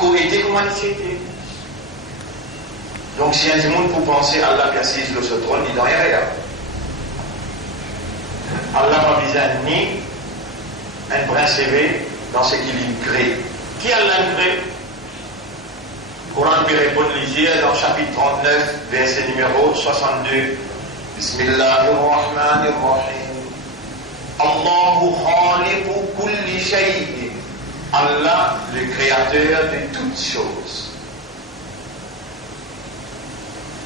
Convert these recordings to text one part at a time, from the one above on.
encore été comme c'était. Donc si un monde pour penser à Allah qui assise sur ce trône, il n'y a rien. Allah n'a pas besoin ni un brin CV dans ce qu'il crée. Qui Allah crée? Coran peut répondre lisier dans chapitre 39, verset numéro 62. Bismillahirrahmanirrahim. Allahu khaliqu kulli shay'in. Allah, le créateur de toutes choses.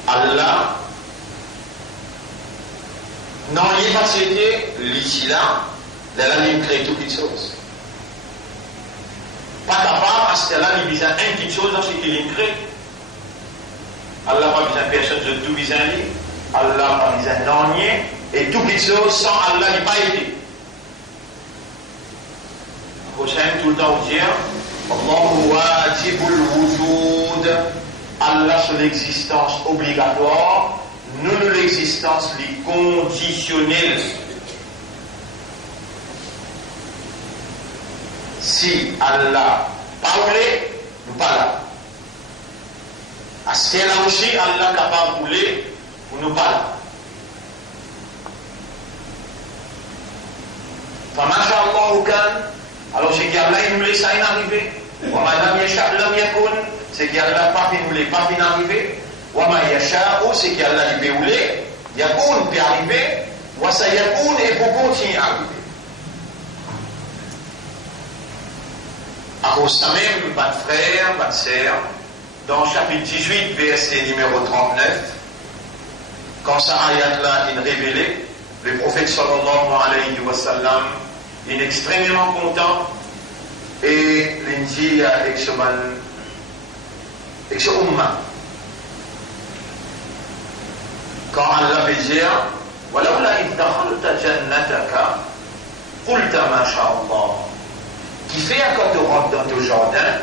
Allah, non, il n'est pas cité, l'ici là, il crée toutes les choses. Pas capable, parce que là, il besoin une petite chose dans ce qu'il crée. Allah n'a pas besoin de personne de tout besoin de lui. Allah n'a pas besoin de rien. Et toutes les choses, sans Allah, il n'a pas été. Prochain, tout le temps, dire Allahu wajibul wujud. Allah, c'est l'existence obligatoire. Nous, l'existence conditionnelle. Si Allah parlait, nous pas là. À ce là aussi, Allah est capable de rouler, pour nous pas là. Alors c'est qu'Allah il nous laisse ça arriver. C'est qu'Allah pas nous laisse pas arriver. C'est qu'Allah il peut rouler, Yakoun peut arriver, Wasayakoun et pour continuer à arriver. Alors ça même, pas de frère, pas de sœur, dans le chapitre 18, verset numéro 39, quand ça ayat-là est révélé, le prophète sallallahu alayhi wa sallam est extrêmement content et il dit avec ce umma. Quand Allah veut dire, وَلَوْلَا إِذْ دَخَلْتَ جَنَّتَكَ قُلْتَ مَا شَاء اللَّهُ. Qui fait quand tu rentres dans ton jardin,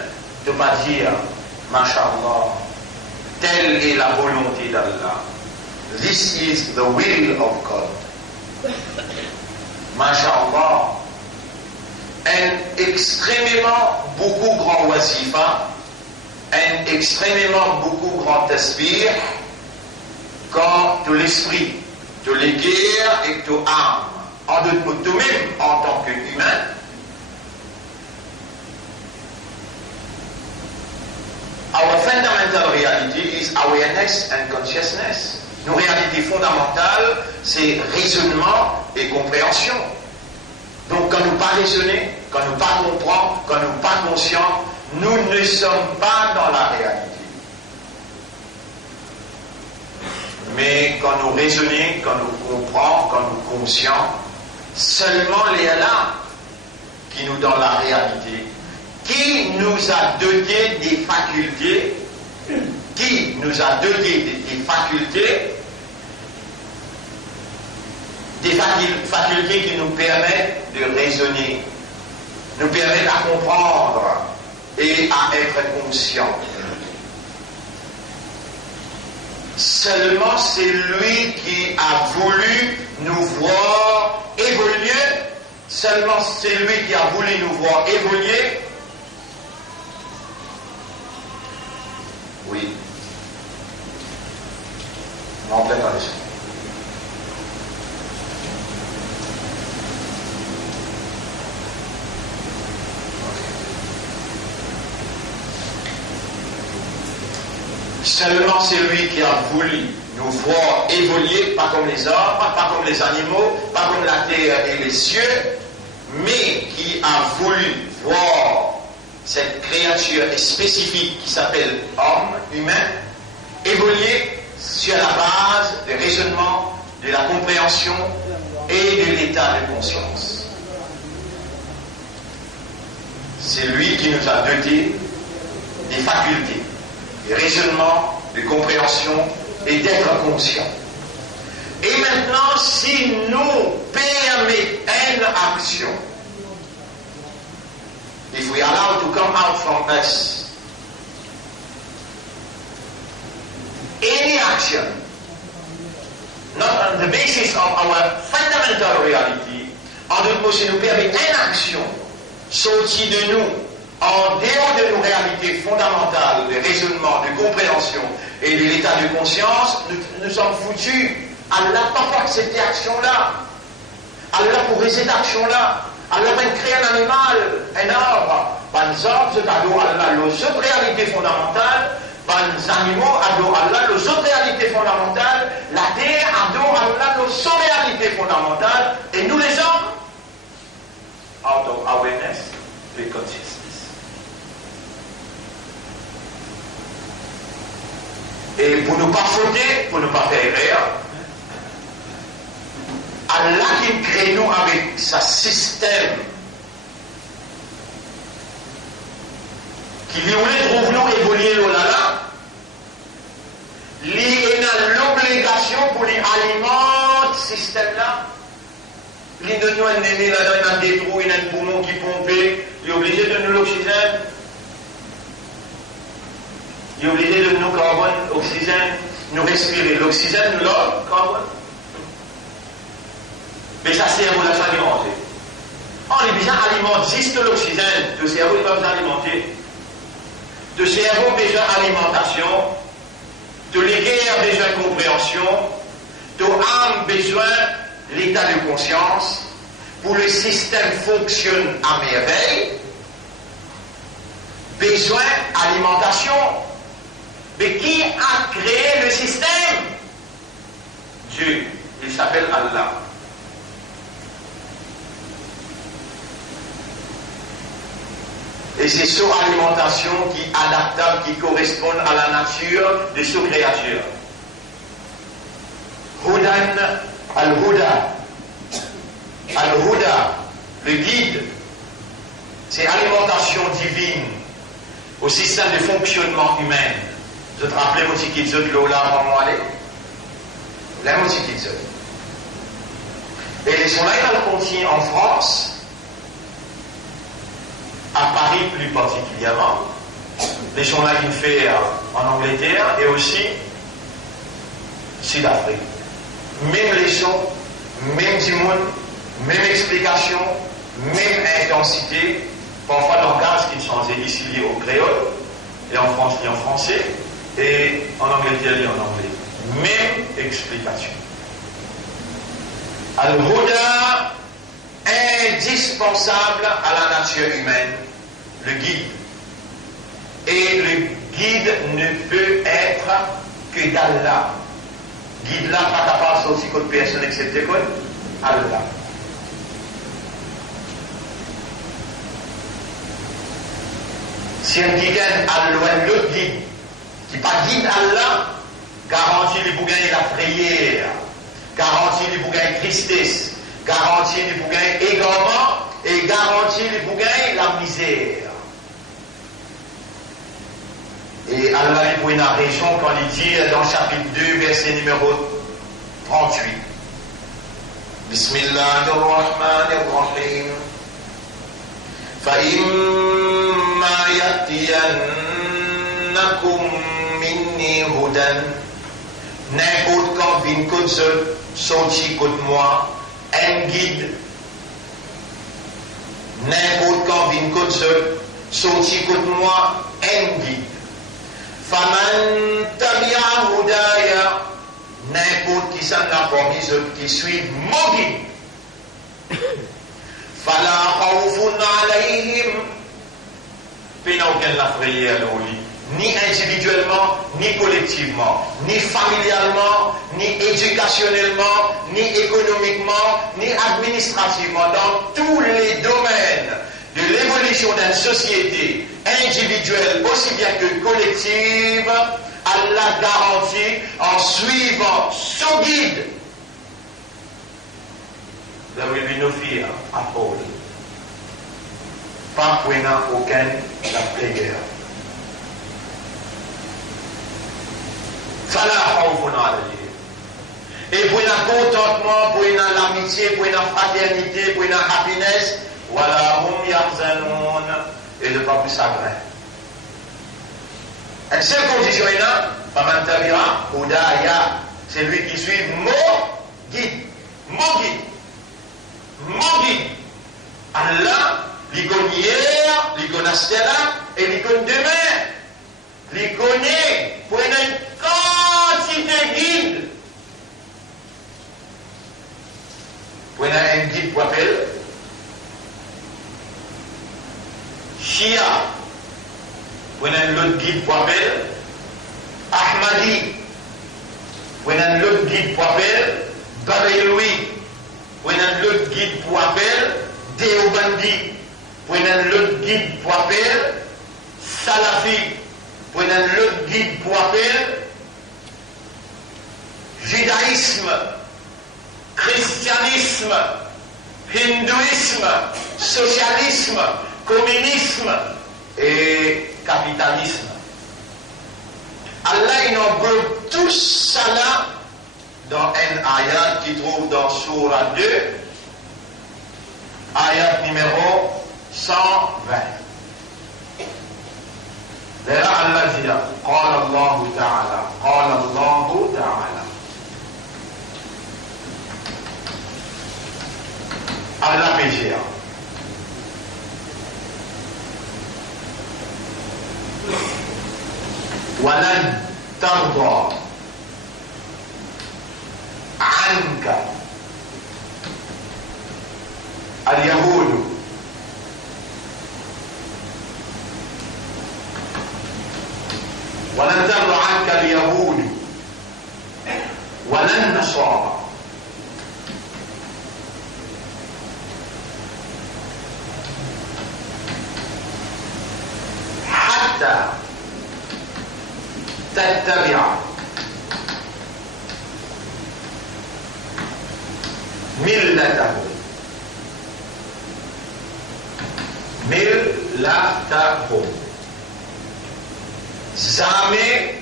de ne pas dire, Masha'Allah, telle est la volonté d'Allah. This is the will of God. Masha'Allah. Un extrêmement beaucoup grand wazifa, un extrêmement beaucoup grand tasbih, quand de l'esprit, de l'égard et de l'âme, en de nous-mêmes en tant qu'humains, our fundamental reality is awareness and consciousness. Nos réalités fondamentales, c'est raisonnement et compréhension. Donc quand nous pas raisonner, quand nous pas comprendre, quand nous pas conscients, nous ne sommes pas dans la réalité. Mais quand nous raisonnons, quand nous comprenons, quand nous conscients, seulement les là qui nous donnent la réalité. Qui nous a doté des facultés, qui nous a doté des facultés qui nous permettent de raisonner, nous permettent à comprendre et à être conscients. Seulement c'est lui qui a voulu nous voir évoluer, seulement c'est lui qui a voulu nous voir évoluer. Oui. On en plein dans les choses. Seulement c'est lui qui a voulu nous voir évoluer, pas comme les hommes, pas comme les animaux, pas comme la terre et les cieux, mais qui a voulu voir cette créature spécifique qui s'appelle homme, humain, évoluer sur la base du raisonnement, de la compréhension et de l'état de conscience. C'est lui qui nous a dotés des facultés, de raisonnement, de compréhension et d'être conscient. Et maintenant, si nous permettons une action, if we allow to come out from us any action, not on the basis of our fundamental reality, en d'autres mots, si nous permettons une action sortie de nous en dehors de nos réalités fondamentales, de raisonnement, de compréhension et de l'état de conscience, nous sommes foutus. Allah n'a pas accepté cette action-là. Allah pour cette action-là. Allah va créer un animal, un arbre. Par exemple, ce cadeau Allah, les autres réalités fondamentales, par les animaux, adore Allah, les autres réalités fondamentales, la terre, adore Allah, les autres réalités fondamentales, et nous les hommes, out of awareness, we consciousness. Et pour ne pas fauter, pour ne pas faire erreur, Allah qui crée nous avec sa système qui lui trouve nous évoluer là, lui a l'obligation pour lui alimenter ce système-là. Lui donne nous un aimé là-dedans, il a des trous, il a un poumon qui pompe, il est obligé de nous l'oxygène. Il est obligé de nous carbone, oxygène, nous respirer. L'oxygène, nous l'autre, carbone. Mais ça, c'est un pour s'alimenter. On est besoin d'alimenter juste l'oxygène. Le cerveau n'est pas besoin d'alimenter. Le cerveau a besoin d'alimentation. Le cœur a besoin de compréhension. L'âme a besoin de l'état de conscience. Pour le système fonctionne à merveille. Besoin d'alimentation. Mais qui a créé le système? Dieu. Il s'appelle Allah. Et c'est cette alimentation qui est adaptable, qui correspond à la nature de ce créature. Hudan al-Huda. Al-Huda, le guide, c'est alimentation divine au système de fonctionnement humain. Je te rappelle mon petit de l'eau là avant moi aller. Là, mon petit kit. Et les sont là, ils le contient en France. À Paris plus particulièrement, les gens là qu'il fait en Angleterre et aussi Sud-Afrique. Même les sons, même du monde, même explication, même intensité, parfois dans le cas qui sont ici liés au créole, et en France liés en français, et en Angleterre liés en anglais. Même explication. Al-Huda, indispensable à la nature humaine, le guide. Et le guide ne peut être que d'Allah. Guide là, pas capable de sortir contre personne excepté quoi? Allah. Si un guide a l'autre guide, qui pas guide Allah, garantit les bougains la prière, garantit les bougains tristesse, garantit les bougains égarement et garantit les bougains la misère. Et Allah est pour une raison quand il dit dans chapitre 2, verset numéro 38. Bismillahirrahmanirrahim. فَإِمَّا يَأْتِيَنَّكُمْ مِنِّي هُدًى. N'importe quand vient côté seul, sorti côté moi, un guide. N'importe quand vient côté seul, sorti côté moi, un guide. Faman tabi'a hudaya, n'importe qui s'en a parmi ceux qui suivent mon guide. Fala khawfun alayhim, puis n'a aucun la frayeur au lit, ni individuellement, ni collectivement, ni familialement, ni éducationnellement, ni économiquement, ni administrativement, dans tous les domaines de l'évolution d'une société individuelle aussi bien que collective, Allah garantit en suivant son guide. There will be no fear at all. Pas pour aucun la prière. Fala khawfun alayhim. Et pour un contentement, pour une l'amitié, pour une fraternité, pour une happiness, voilà hum yahzanun, et de pas plus chagrin. Une seule condition est là, faman tabi'a hudaya, c'est lui qui suit mon guide. Mon guide. Mon guide. Allah l'icône hier, l'icône astella et l'icône demain. L'icône pour une quantité de guides. Pour un guide pour appeler Shia, pour un autre guide pour appeler Ahmadi, pour un autre guide pour appeler Baréloui, pour un autre guide pour appeler Déobandi, pour un autre guide pour appeler Salafi, pour un autre guide pour appeler judaïsme, christianisme, hindouisme, socialisme, communisme et capitalisme. Allah il englobe tout ça là dans un ayat qui trouve dans Surah 2, ayat numéro 120. Là Allah dit, قال الله تعالى, قال الله تعالى. Allah péché. ولن ترضى عنك اليهود ولن ترضى عنك اليهود ولا النصارى حتى تتبع ملتهم jamais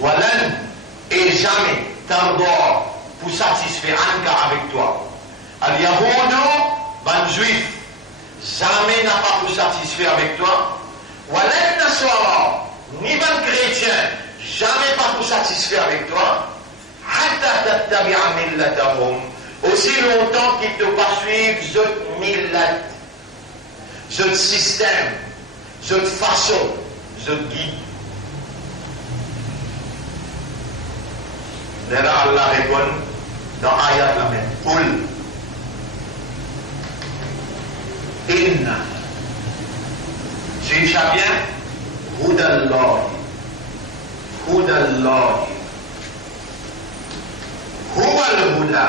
walan et jamais tardor pour satisfaire Anka avec toi. Al-Yahudu, ban juif, jamais n'a pas pour satisfaire avec toi. Walan Nasara, ni ban chrétien, jamais pas pour satisfaire avec toi. Hatta tattabi'a millatahum, aussi longtemps qu'ils ne pas suivre ce millat, ce système, cette façon, ce guide. Là, Allah répond dans ayat la même. Qul inna, suis-je bien? Hudallah, Hudallah, Huwa al-Huda.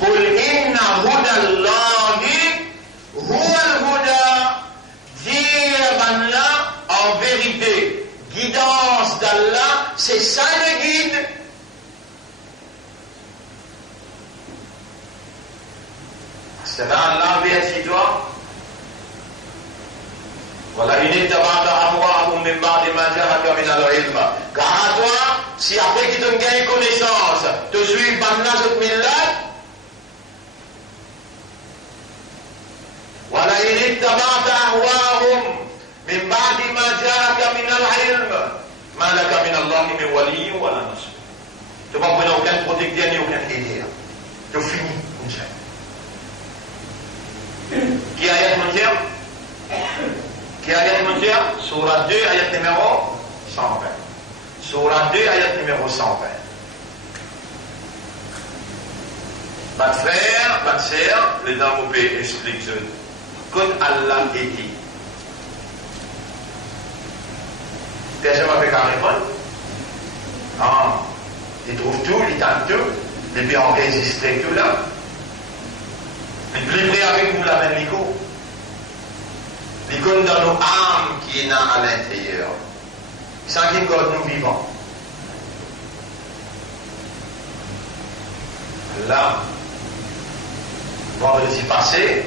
Qul inna hudallahi huwa al-huda. Dire Allah en vérité, guidance d'Allah, c'est ça le guide. C'est là Allah verset toi. Voilà une tabata amwahum min ba'di ma ja'aka min al-ilm. Car à toi, si après qu'ils t'ont gagné connaissance, te suivent banna cette millat, ولئن اتبعت أهواءهم من بعد ما جاءك من العلم ما لك من الله من ولي ولا نصير. Tu ne vas pas aucun protecteur ni aucun aidé. Tu finis comme ça. Qui ayat mondial? Qui ayat mondial? Surah 2, ayat numéro 120. Surah 2, ayat numéro 120. Pas de frère, pas de sœur, les dames au pays expliquent ce. Comme Allah dit. Personne ne fait qu'à répondre. Ah, il trouve tout, il tente tout, et puis on résiste tout là. Mais plus près avec nous la même micro. L'icône dans nos âmes qui est là à l'intérieur. Sans qu'il garde nous vivants. Là, vendredi passé,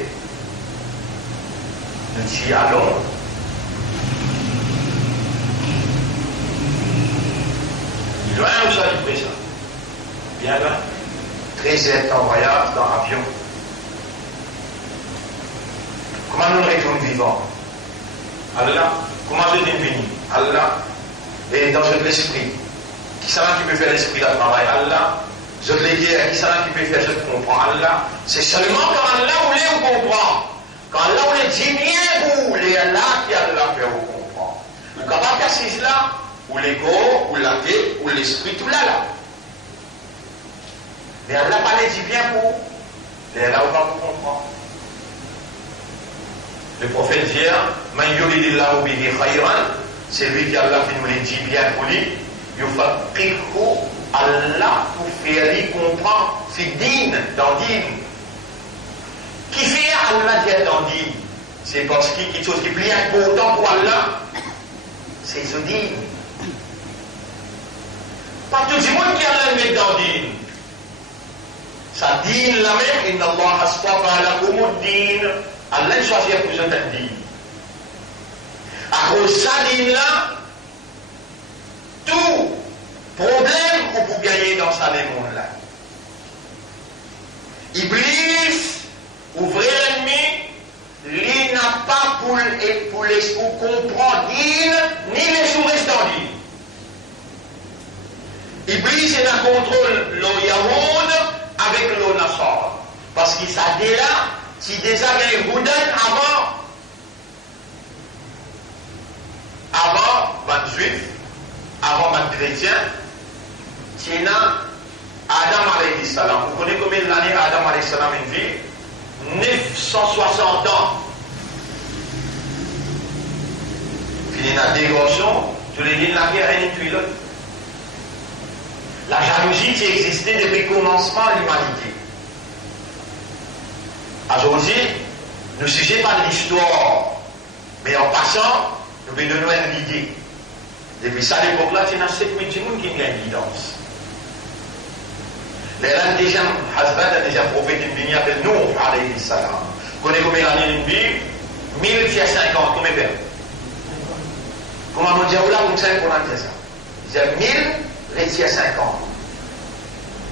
nous y allons. Loin où ça du présent. Bien loin. 13 heures en voyage dans l'avion. Comment nous retournons vivants? Allah. Comment je devine? Allah. Et dans l'esprit. qui ça qui peut faire l'esprit de travail Allah, je l'ai dit, qui ça qui peut faire je comprends Allah, c'est seulement quand Allah voulait vous comprendre. Quand Allah voulait dire bien vous, les Allah qui Allah fait vous comprendre. Vous capable casser cela, ou l'ego, ou la tête, ou l'esprit, tout là. Mais Allah pas les dit bien pour les Allah va vous comprendre. Le prophète dit, Man yuridillahu bihi khayran, c'est lui qui Allah qui nous les dit bien pour lui. Yufaqihu, Allah pour faire lui comprendre, fi din, dans din. Qui fait Allah dire dans din? C'est parce qu'il y a quelque chose qui est plus important pour Allah, c'est ce din. Pas tout le monde qui Allah met dans din. Ça din la même, inna Allah astafa lakum din. Allah choisit pour vous un din. À cause de ça din là, tout problème qu'on peut gagner dans ce monde là. Iblis, ouvrez l'ennemi, il n'a pas pour comprendre ni les sous-restants din. Iblis est en contrôle le Yahoud avec le Nassar. Parce qu'il s'est là, si déjà il y a un avant les juifs, avant les chrétiens, c'est Adam alayhi salam. Vous connaissez combien d'années Adam alayhi salam vit? 960 ans. Fini la dégorgation, je l'ai dit, la guerre est une tuile. La jalousie qui existait depuis le commencement de l'humanité. Aujourd'hui, ne sujet pas de l'histoire, mais en passant, nous pouvons donner une idée. Depuis ça, à l'époque-là, il y a 7 000 personnes qui ont une guidance. Les gens déjà, Hazrat a déjà prophète une vie appelée Nuh alayhi salam. Vous connaissez combien d'années de vie? 1050, combien de temps? Comment on dit là, vous savez comment on dit ça? C'est 1050.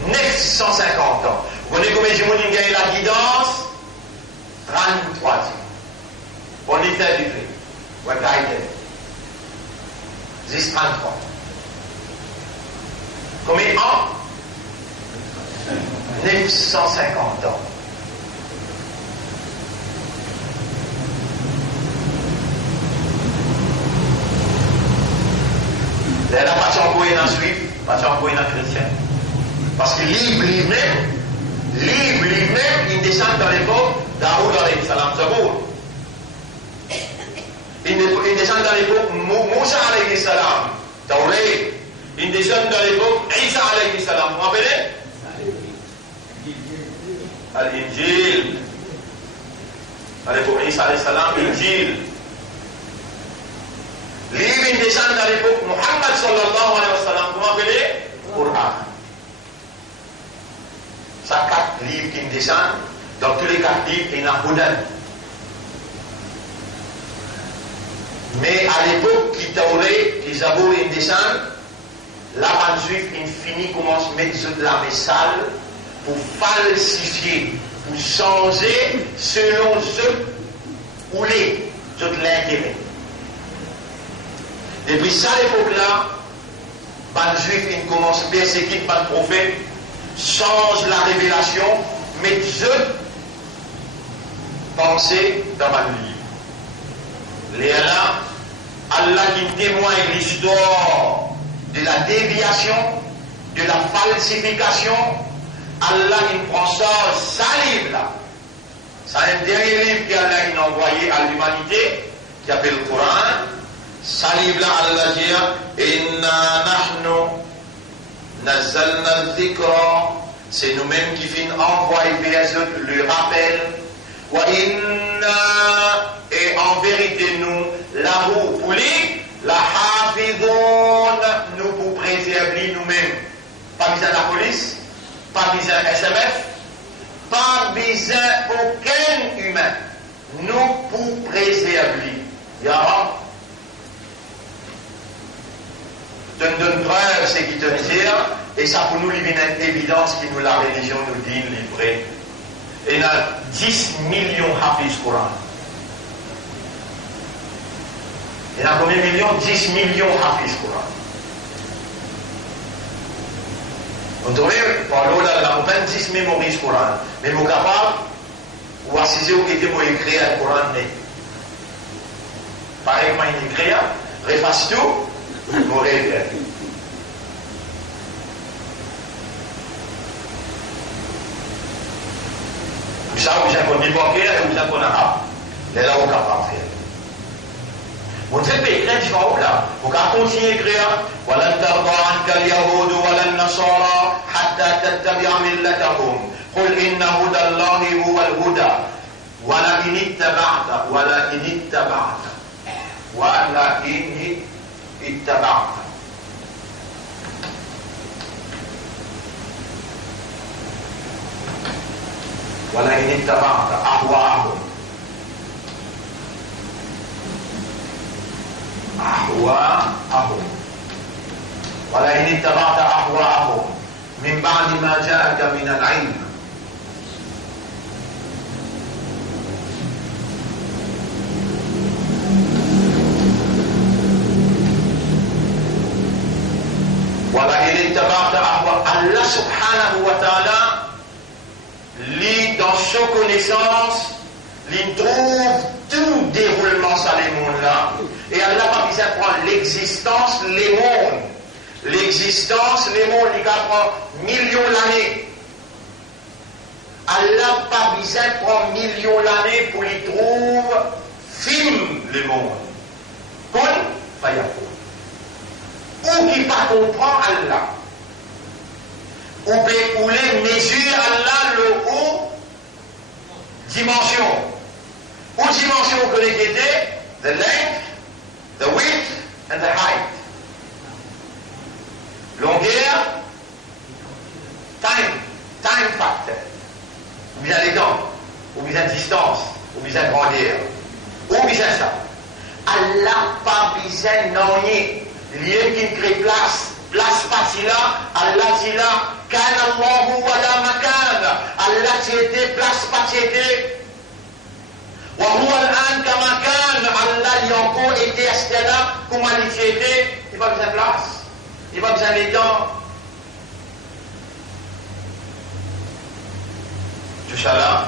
950 ans. Vous connaissez combien de gens qui ont gagné la guidance? 33 ans. On y fait du prix. On va guider. 10, 33. Combien de ans? 950 ans. Là, la passion pour une juif, passion pour une chrétien. Parce que libre lui-même, il descend dans l'époque d'Aoud alayhi salam Zabour. Il descend dans l'époque Moussa alayhi salam, Tawré. Il descend dans l'époque Isa alayhi salam. Vous vous rappelez? Al-Injil. À l'époque Isa alayhi salam, Injil. Livre il descend dans l'époque Muhammad sallallahu alayhi wa sallam. Vous vous rappelez? Qur'an. Ça 4 livres qui descendent. Dans tous les 4 livres, il y a un Bouddha. Mais à l'époque, qui Tauré, qui Zabour, ils descendent, la bande juive, il finit, commence à mettre de la messale pour falsifier, pour changer selon ce ou les autres l'intérêt. Depuis ça, à l'époque-là, bande juive, il commence à persécuter bande prophète, change la révélation, mais Dieu pensez dans ma vie. Les Allah qui témoigne l'histoire de la déviation, de la falsification, Allah qui prend ça livre là. C'est un dernier livre qu'Allah a envoyé à l'humanité, qui s'appelle le Coran. Ça livre là, Allah dit, Inna nahnu nazzalna al-dhikra, c'est nous-mêmes qui finissons envoyer vers eux le rappel. Wa inna, et en vérité nous, lahu pour lui, la hafidun, nous pour préserver nous-mêmes. Pas besoin de la police, pas besoin de SMF, pas besoin aucun humain. Nous pour préserver. Ya Rab, donne preuve ce qui te dit, et ça pour nous livrer une évidence qui nous la religion nous dit livrée. Et il y a 10 millions Hafiz Coran. Il y a combien de millions? 10 millions Hafiz Coran. On trouve, par là, on peut 10 mémorise le Coran. Mais on est capable, ou assiser au qui était écrit le Coran. Pareil, quand il écrit, refasse tout, on réfère. Vous savez, vous avez un évoqué et vous avez un arabe. C'est là où on est capable de faire. Vous ne faites pas écrire, je vais là. Vous pouvez continuer à écrire. وَلَنْ تَرْضَى عَنْكَ الْيَهُودُ وَلَا النَّصَارَى حَتَّى تَتَّبِعَ مِلَّتَهُمْ قُلْ إِنَّ هُدَى اللَّهِ هُوَ الْهُدَى وَلَئِنِ اتَّبَعْتَ أهواءهم ولئن اتبعت أهواءهم من بعد ما جاءك من العلم Allah subhanahu wa ta'ala lit dans sa connaissance, il trouve tout déroulement sur les mondes là. Et Allah pas besoin de prendre l'existence, les mondes. L'existence, les mondes, il prend millions d'années. Allah pas besoin de prendre millions d'années pour y trouver film les mondes. Kun fayakun. Ou qui pas comprend Allah. Ou peut mesurer Allah le haut dimension. Ou dimension que les était, the length, the width and the height. Longueur, time factor. Ou bien les temps, ou bien distance, ou bien grandeur, ou bien ça. Allah pas besoin non ni lié qui crée place partie là, Allah dit là, kan Allahu wa la makan. Allah tiétait place partie était. Wa huwa al-an kama kan. Allah y encore été à là, comment il était, il pas besoin de place. Il va besoin des temps. Tout ça là,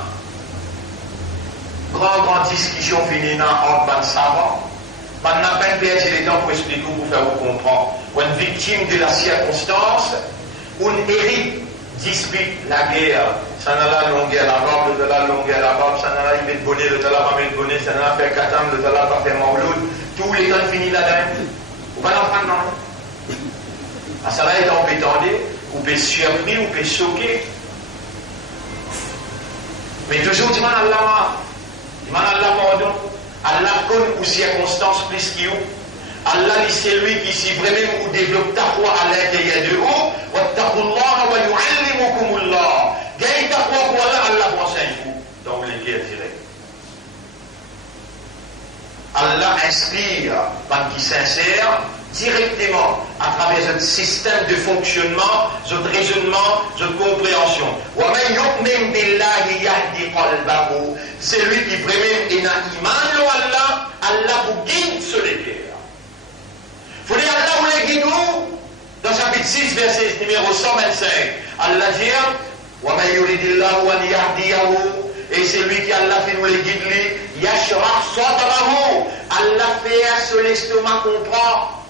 grande discussion finie entre les savants. On n'a pas perdu le temps pour expliquer, pour faire vous comprendre. Une victime de la circonstance, une hérite dispute la guerre. Ça n'a la longueur la barbe, de la longueur la barbe, ça n'a la il met de bonnet, de la pas met de bonnet, ça n'a pas fait katam, de la pas fait mauloud. Tous les temps finis là-dedans. Vous va l'entendre non? Ah, ça va être embêtant, ou peut surpris, ou peut choquer. Mais toujours, tu m'en as Allah pardon. Allah connaît aux circonstances plus qu'il y a. Allah, c'est lui qui, si vraiment vous développez ta foi à l'intérieur de vous, wattaqullaha wa yu'allimukumullah. Gagnez ta foi pour Allah, Allah vous enseigne vous. Donc, vous les dire direct. Allah inspire, par qui sincère, directement à travers notre système de fonctionnement, notre raisonnement, notre compréhension. C'est lui qui vraiment est dans l'iman Allah, Allah vous guide sur les cœurs. Il faut dire Allah vous les guide où? Dans chapitre 6, verset numéro 125. Allah dit et c'est lui qui Allah fait nous les guider. Yashrah sadrahu. Allah fait sur l'estomac comprend.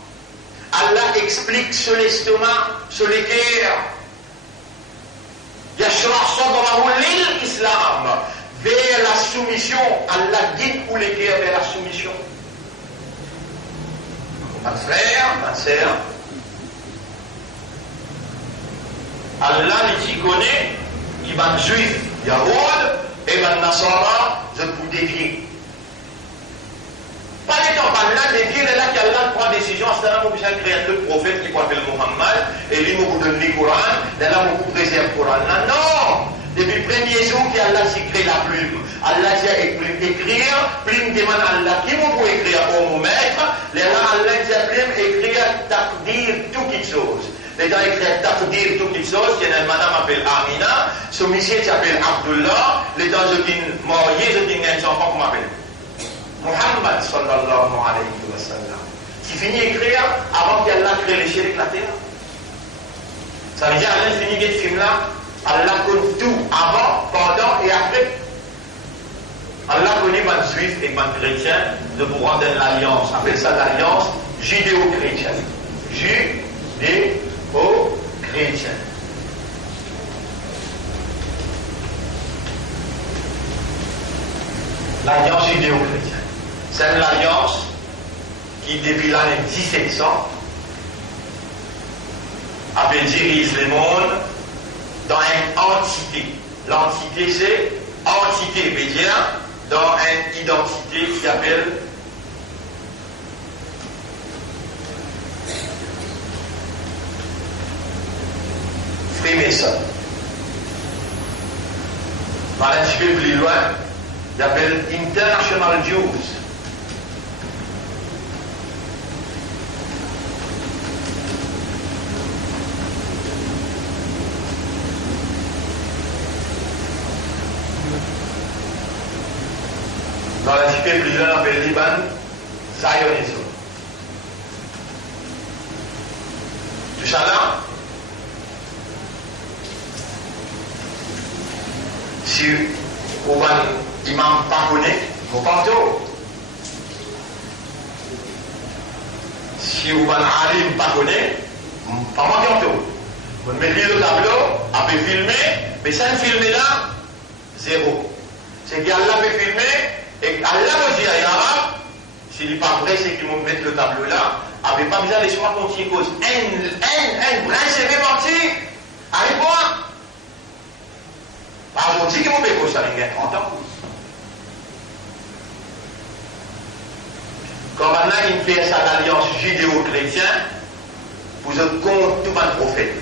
Allah explique sur l'estomac, sur les cœurs. Yashrah sadrahu l'islam. Vers la soumission. Allah guide pour les cœurs vers la soumission. Ma frère, ma sœur. Allah les connaît, qui va juif, Yahoud, et ben Nasara, je vous dévie. Pas les temps, par là, dévier, là, qu'Allah prend décision, à ce moment-là, vous avez créé le prophète qui s'appelle Muhammad, et lui, vous donne le Coran, et là, vous préserve le Coran. Non! Depuis le premier jour qu'Allah s'est créé la plume, Allah s'est écrire, plume demande à Allah, qui vous pouvez écrire pour mon maître, là, Allah s'est plume, écrire, takdir, tout quelque chose. Les gens écrivent takdir, tout quelque chose, il y a une madame appelle Amina, son monsieur s'appelle Abdullah, les gens je dis marié, je dis un enfant qu'on m'appelle Muhammad sallallahu alayhi wa sallam. Qui finit d'écrire avant qu'Allah crée les cieux et la terre. Ça veut dire à l'infini de film là, Allah connaît tout avant, pendant et après. Allah connaît les juifs et les chrétiens de pouvoir donner l'alliance. On appelle ça l'alliance judéo-chrétienne. Judéo-chrétienne. L'alliance judéo-chrétienne. C'est l'alliance qui, depuis l'année 1700, dirige le monde dans une entité. L'entité, c'est entité, veut dire dans une identité qui appelle Freemason. Par un petit peu plus loin, il appelle International Jews. Dans la cité plus loin, on appelle Liban, Zionisme. Tout ça là, si vous avez un imam pas connaît, vous partez. Si vous avez un alim pas connaît, pas manquez tout. Vous mettez le tableau, après filmer, mais sans filmer là, zéro. C'est qu'Allah peut filmer. Et Allah me dit à l'arabe, s'il n'est pas vrai, c'est qu'ils vont mettre le tableau là, avec pas besoin de laisser-moi continuer cause. Un brin, c'est bien parti. Allez voir. Aujourd'hui, qu'ils vont faire ça, il y a 30 ans. Quand maintenant, il fait sa alliance judéo-chrétienne, vous êtes contre tout un prophète.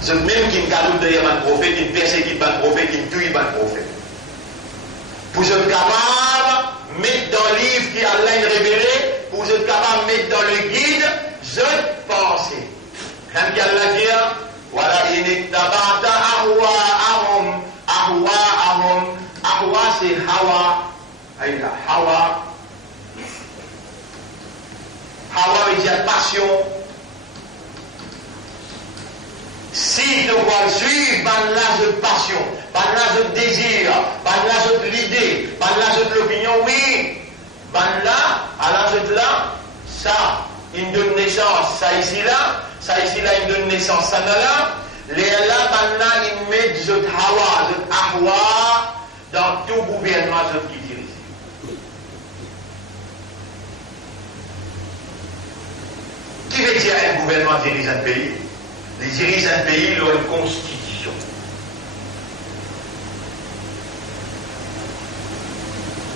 Vous êtes même qui ne galoute derrière un prophète, qui ne persécute un prophète, qui ne tue un prophète. Vous êtes capable de mettre dans le livre qui Allah a révélé, vous êtes capable de mettre dans le guide, je pensais. Quand Allah dit, voilà, il est tabata ahwa c'est hawa, hawa veut dire passion. Si tu dois suivre, ben là de passion, ben là de désir, ben là de l'idée, ben là de l'opinion, oui. Ben là, à l'âge de là, ça, il donne naissance, ça ici là, il donne naissance, ça là. Les là, ben là, il met de hawa, de ahwa, dans tout gouvernement qui dirige. Qui veut dire un gouvernement dirige un pays? Les dirigeants d'un pays ont une constitution.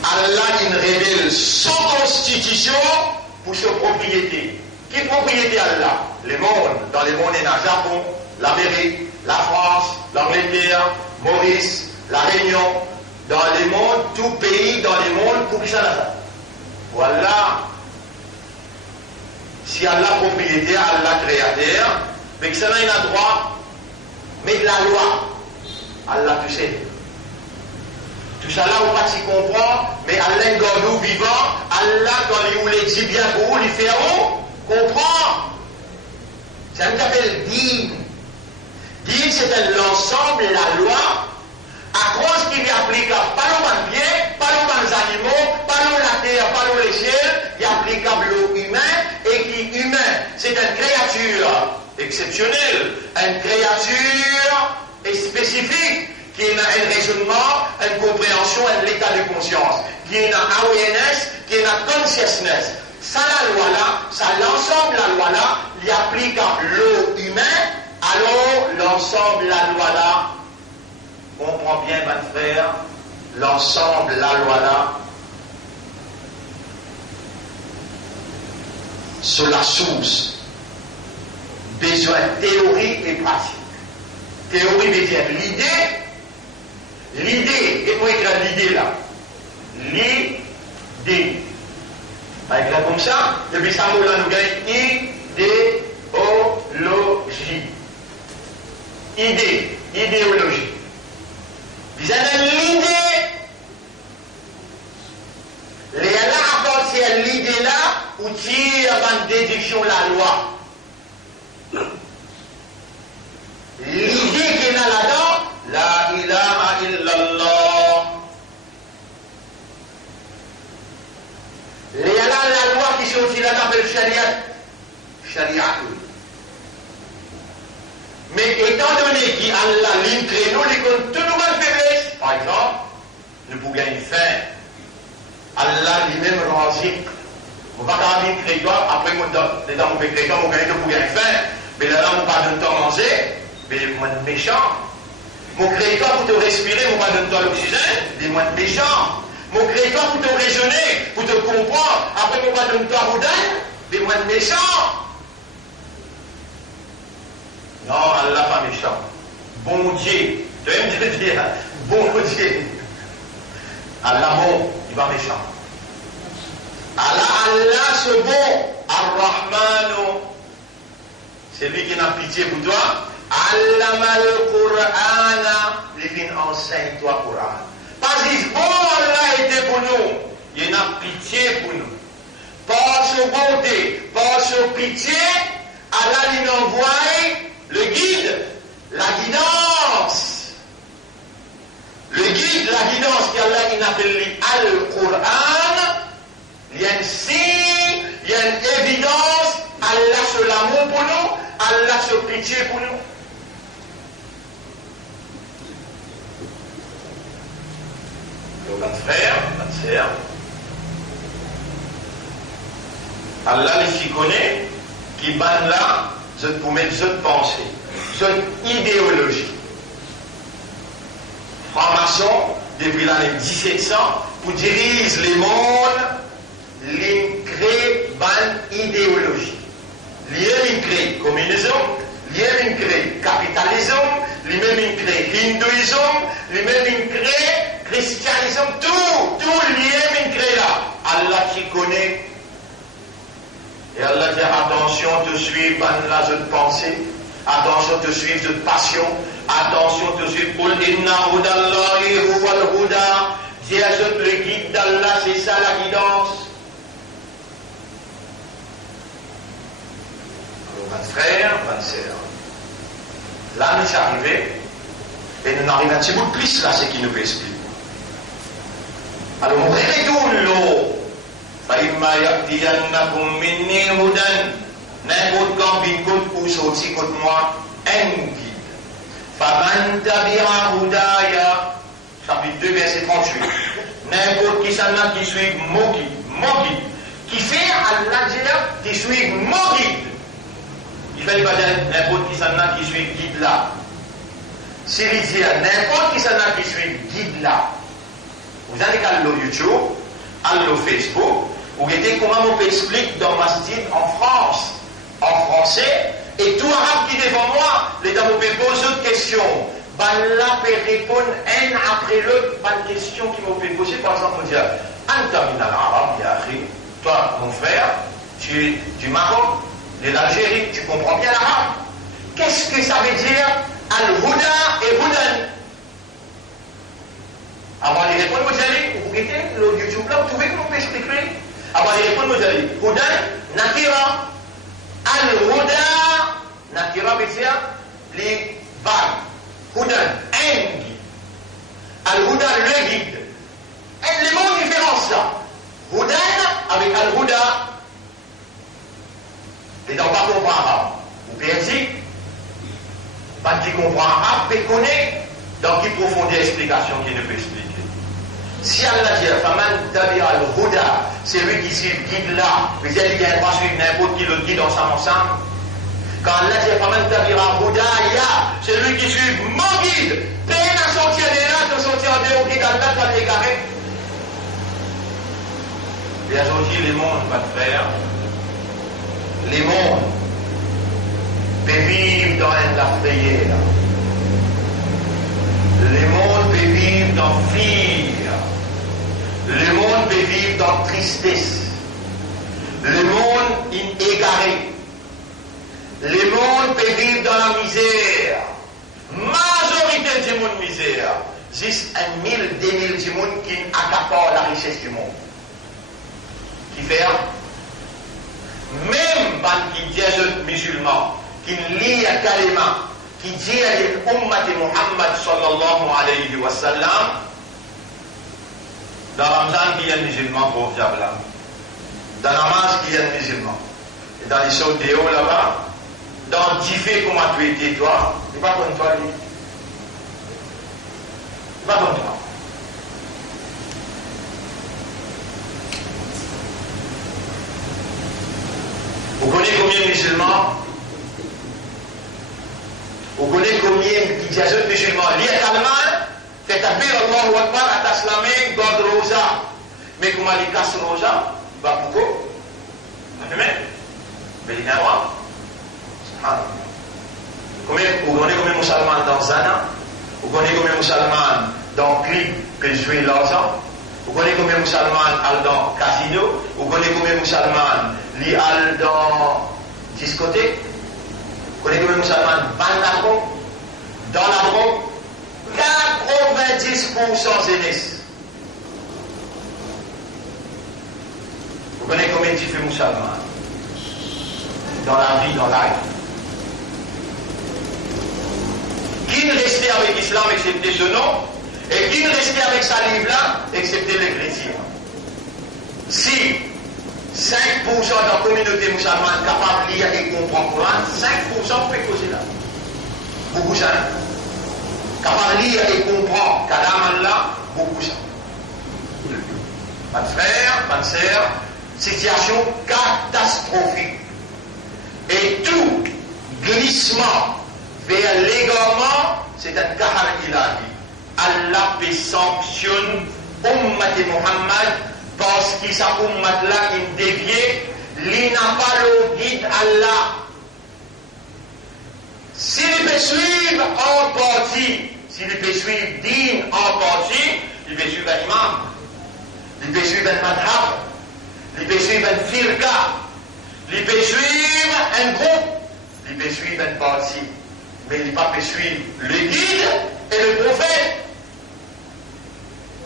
Allah il révèle son constitution pour sa propriété. Qui propriété Allah? Le monde. Dans le monde, il y a le Japon, l'Amérique, la France, l'Angleterre, Maurice, la Réunion. Dans le monde, tout pays dans le monde, pour qui ça n'a. Voilà. Si Allah propriétaire, Allah créateur, mais que ça n'a pas droit, mais la loi, Allah tu sais. Tout ça là, on pas s'y comprend, mais Allah quand nous vivant, Allah quand il voulait dire bien pour vous, il fait où? Comprend. Ça nous appelle din. Din, c'est l'ensemble, la loi, à cause qu'il est applicable, pas aux pieds, pas aux animaux, pas aux la terre, pas aux ciel, il est applicable aux humains, et qui humain, c'est une créature exceptionnelle, une créature spécifique, qui a un raisonnement, une compréhension, un état de conscience, qui a une awareness, qui a une consciousness. Ça, la loi là, ça, l'ensemble, la loi là, il applique à l'eau humain, alors l'ensemble, la loi là, comprend bien, mon frère, l'ensemble, la loi là, sur la source. Besoin théorie et pratique. Théorie veut dire l'idée. L'idée, et pour écrire l'idée là. L'idée. On va écrire comme ça. Depuis ça, nous gagnons idéologie. Idée, idéologie. Vous avez l'idée. Les là appartiennent l'idée là, ou tire en déduction la loi. shariat. Mais étant donné qu'Allah l'incrée nous, les compte toute nouvelle faiblesse, par exemple, nous pouvons gagner faim. Allah lui-même razik. On va pas dire créateur, après qu'on les dans mon créateur, on gagne pour gagner faim. Mais là, on pas de temps manger, mais moi de méchant. Mon créateur pour te respirer, on pas de temps l'oxygène, des moins de méchant. Mon créateur pour te raisonner, pour te comprendre, après on pas de temps vous donne, des moins de méchant. Non, Allah pas méchant. Bon Dieu. Tu aimes te dire, bon Dieu. Allah bon, il va méchant. Allah ce bon, Ar-Rahman, c'est lui qui n'a pitié pour toi. Allama al-Qur'an, les qui enseigne toi le Qur'an. Parce que bon Allah était pour nous, il a pitié pour nous. Par sa bonté, par sa pitié, Allah lui envoie le guide, la guidance. Le guide, la guidance qu'Allah il appelle Al-Qur'an, il y a un signe, il y a une évidence, Allah se l'amour pour nous, Allah se pitié pour nous. Donc, notre frère, notre sœur, Allah les connaît, qui ban là, pour mettre cette pensée, cette idéologie. Franc-maçon, depuis l'année 1700, pour diriger les mondes, les crée ban idéologie. Lié crée communisme, lié crée capitalisme, lui-même crée hindouisme, lui-même crée christianisme, tout lié crée là. Allah qui connaît. Et Allah dit attention de suivre la pensée, attention de suivre cette passion, attention de suivre Qul inna hudallahi huwal huda. Dis à ce le guide d'Allah, c'est ça la guidance. Alors, mon frère, ma sœur, là nous sommes arrivés, et nous arrivons un petit bout de plus là, c'est qui nous peut expliquer. Alors, on réveille l'eau. فإما يأتينكم مني هدى n'importe quand bin compte ou sorti contre moi un guide فمن تبع هدايا chapitre 2 verset 38 n'importe qui s'en a qui suit mon guide qui fait Allah dire qui suit mon guide il fait pas dire n'importe qui s'en a qui suit guide là c'est dire n'importe qui s'en a qui suit guide là vous allez qu'à YouTube à Facebook ou regardez comment on peut expliquer dans ma style en France, en français, et tout arabe qui est devant moi, les dames on peut poser d'autres questions. Ben là, peut répondre un après l'autre à une question qui m'ont fait poser. Par exemple, on dit Anta min al-Arab, ya akhi, toi, mon frère, tu es du Maroc, de l'Algérie, tu comprends bien l'arabe. Qu'est-ce que ça veut dire Al-Huda et Hudan? Avant de répondre, vous allez, vous regardez le YouTube là, vous trouvez comment on peut expliquer? Avant de répondre, vous allez, Hudan, Nakira. Al-Huda, Nakira veut dire les vagues. Hudan, un guide. Al-Huda, le guide. Et les mots différents là. Hudan avec Al-Huda. Les gens ne comprennent pas arabe. Vous perdez. Pas qui comprend arabe, peut connaître. Dans quelle profondeur d'explication qu'il ne peut expliquer. Si Allah dit Faman Tabi'a al-Huda, c'est lui qui suit le guide là, mais il y a un droit de suivre n'importe qui le guide ensemble. Quand Allah dit Faman Tabi'a al-Huda, c'est lui qui suit mon guide. Peine à sortir de là, de sortir de là, qui dans le va t'égarer. Et aujourd'hui, les mondes, ma frère, les mondes peuvent vivre dans la prière. Les mondes peuvent vivre dans fear. Le monde peut vivre dans tristesse. Le monde égaré. Le monde peut vivre dans la misère. Majorité du monde misère. Juste 1000, 2000 du monde qui accapare la richesse du monde. Qui fait même quand qui dit aux musulmans, qui lit à Kalima, qui dit à l'ummat de Muhammad sallallahu alayhi wa sallam, dans Ramzan, il y a un musulman pour Diabla. Dans Namaz, il y a un musulman. dans les sauts de haut là-bas, dans 10 faits comment tu étais toi, c'est pas comme toi, lui. C'est pas comme toi. Vous connaissez combien de musulmans? Vous connaissez combien de musulmans? Lié à l'Allemagne, fait tabir Allahu Akbar, ataslamé, God Rosa. Mais comment les casse Rosa? Va pourquoi? Mais il y a un roi. Vous connaissez combien de musulmans dans Zana? Vous connaissez combien de musulmans dans Clip que je suis l'argent? Vous connaissez combien de musulmans dans casino? Vous connaissez combien de musulmans dans discothèque? Vous connaissez combien de musulmans dans la drogue? 90% jeunesse. Vous connaissez combien de types de musulmans dans la vie, dans l'air? Qui ne restait avec l'islam excepté ce nom? Et qui ne restait avec sa livre-là, excepté les chrétiens? Si 5% de la communauté musulmane capable de lire et comprendre le Coran, 5% peut causer là. Beaucoup ça. Capable de lire et comprendre Kalam Allah, beaucoup ça. Pas de frère, pas de sœur, situation catastrophique. Et tout glissement vers l'égarement, c'est un kahar ilahi. Allah sanctionne Ummat Muhammad parce qu'il s'est Ummat là qui dévié, il n'a pas le guide Allah. S'il peut suivre en partie, s'il peut suivre Din en partie, il peut suivre un imam, il peut suivre un madhab, il peut suivre un firqa, il peut suivre un groupe, il peut suivre une partie, mais il ne peut pas suivre le guide et le prophète.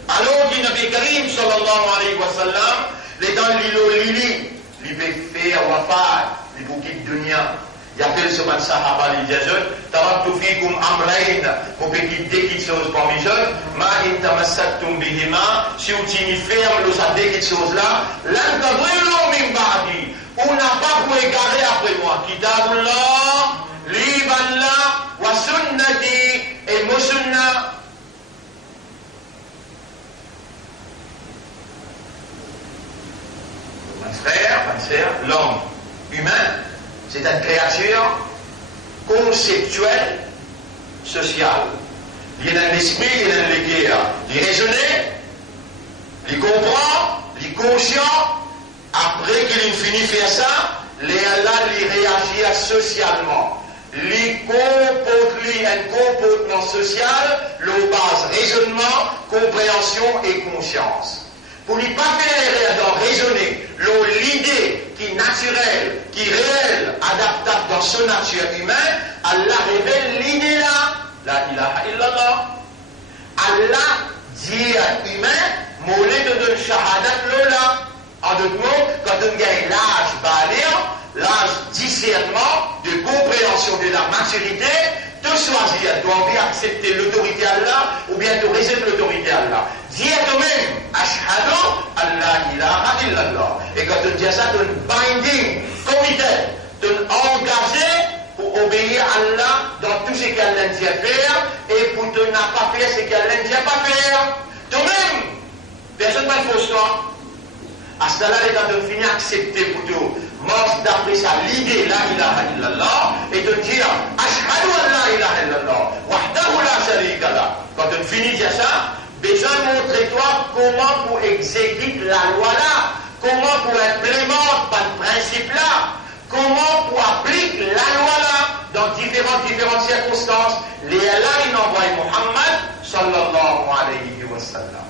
Alors dit Nabi Karim sallallahu alayhi wa sallam, les dans l'îlot Lili, il peut faire wafat, il peut quitter dunya. Il appelle ce man sahaba les diazeux, taraktu fikum amrayn, pour quitter quelque chose parmi eux, ma in tamassaktum bihima, si vous t'y ferme le sadé quelque chose là, lan tadrillu min ba'di, on n'a pas pour égarer après moi, kitabullah, liballah, wa sunnati, et mo sunnah. Frère, ma sœur, l'homme humain, c'est une créature conceptuelle, sociale. Il y a un esprit, il y a un légué. Il raisonne, il comprend, il est conscient. Après qu'il finit de faire ça, il réagit socialement. Il comporte un comportement social, le base raisonnement, compréhension et conscience. Pour ne pas faire raisonner l'idée qui est naturelle, qui est réelle, adaptable dans son nature humaine, Allah révèle l'idée là, la ilaha illallah. Allah dit à l'humain, mollet de donner shahadat lola. En d'autres mots, quand on gagne l'âge balir, l'âge discernement, de compréhension de la maturité, de choisir, doit bien accepter l'autorité Allah ou bien de réserver l'autorité Allah. Dis à toi-même, Ashhadu Allah ilaha illallah. Et quand on dit ça, tu binding, comité, tu engagé pour obéir à Allah dans tout ce qu'Allah dit à faire et pour ne pas faire ce qu'Allah dit à pas faire. Toi-même, personne ne va le faire. À ce là, quand on finit accepter pour tout, marche d'après ça l'idée la ilaha illallah et de dire ashhadu an la ilaha illallah wahdahu la sharika lah. Quand on finit de dire ça, besoin de montrer toi comment pour exécuter la loi là, comment pour implémenter ce principe là, comment pour appliquer la loi là dans différentes circonstances. Les Allah il envoie Muhammad sallallahu alayhi wa sallam.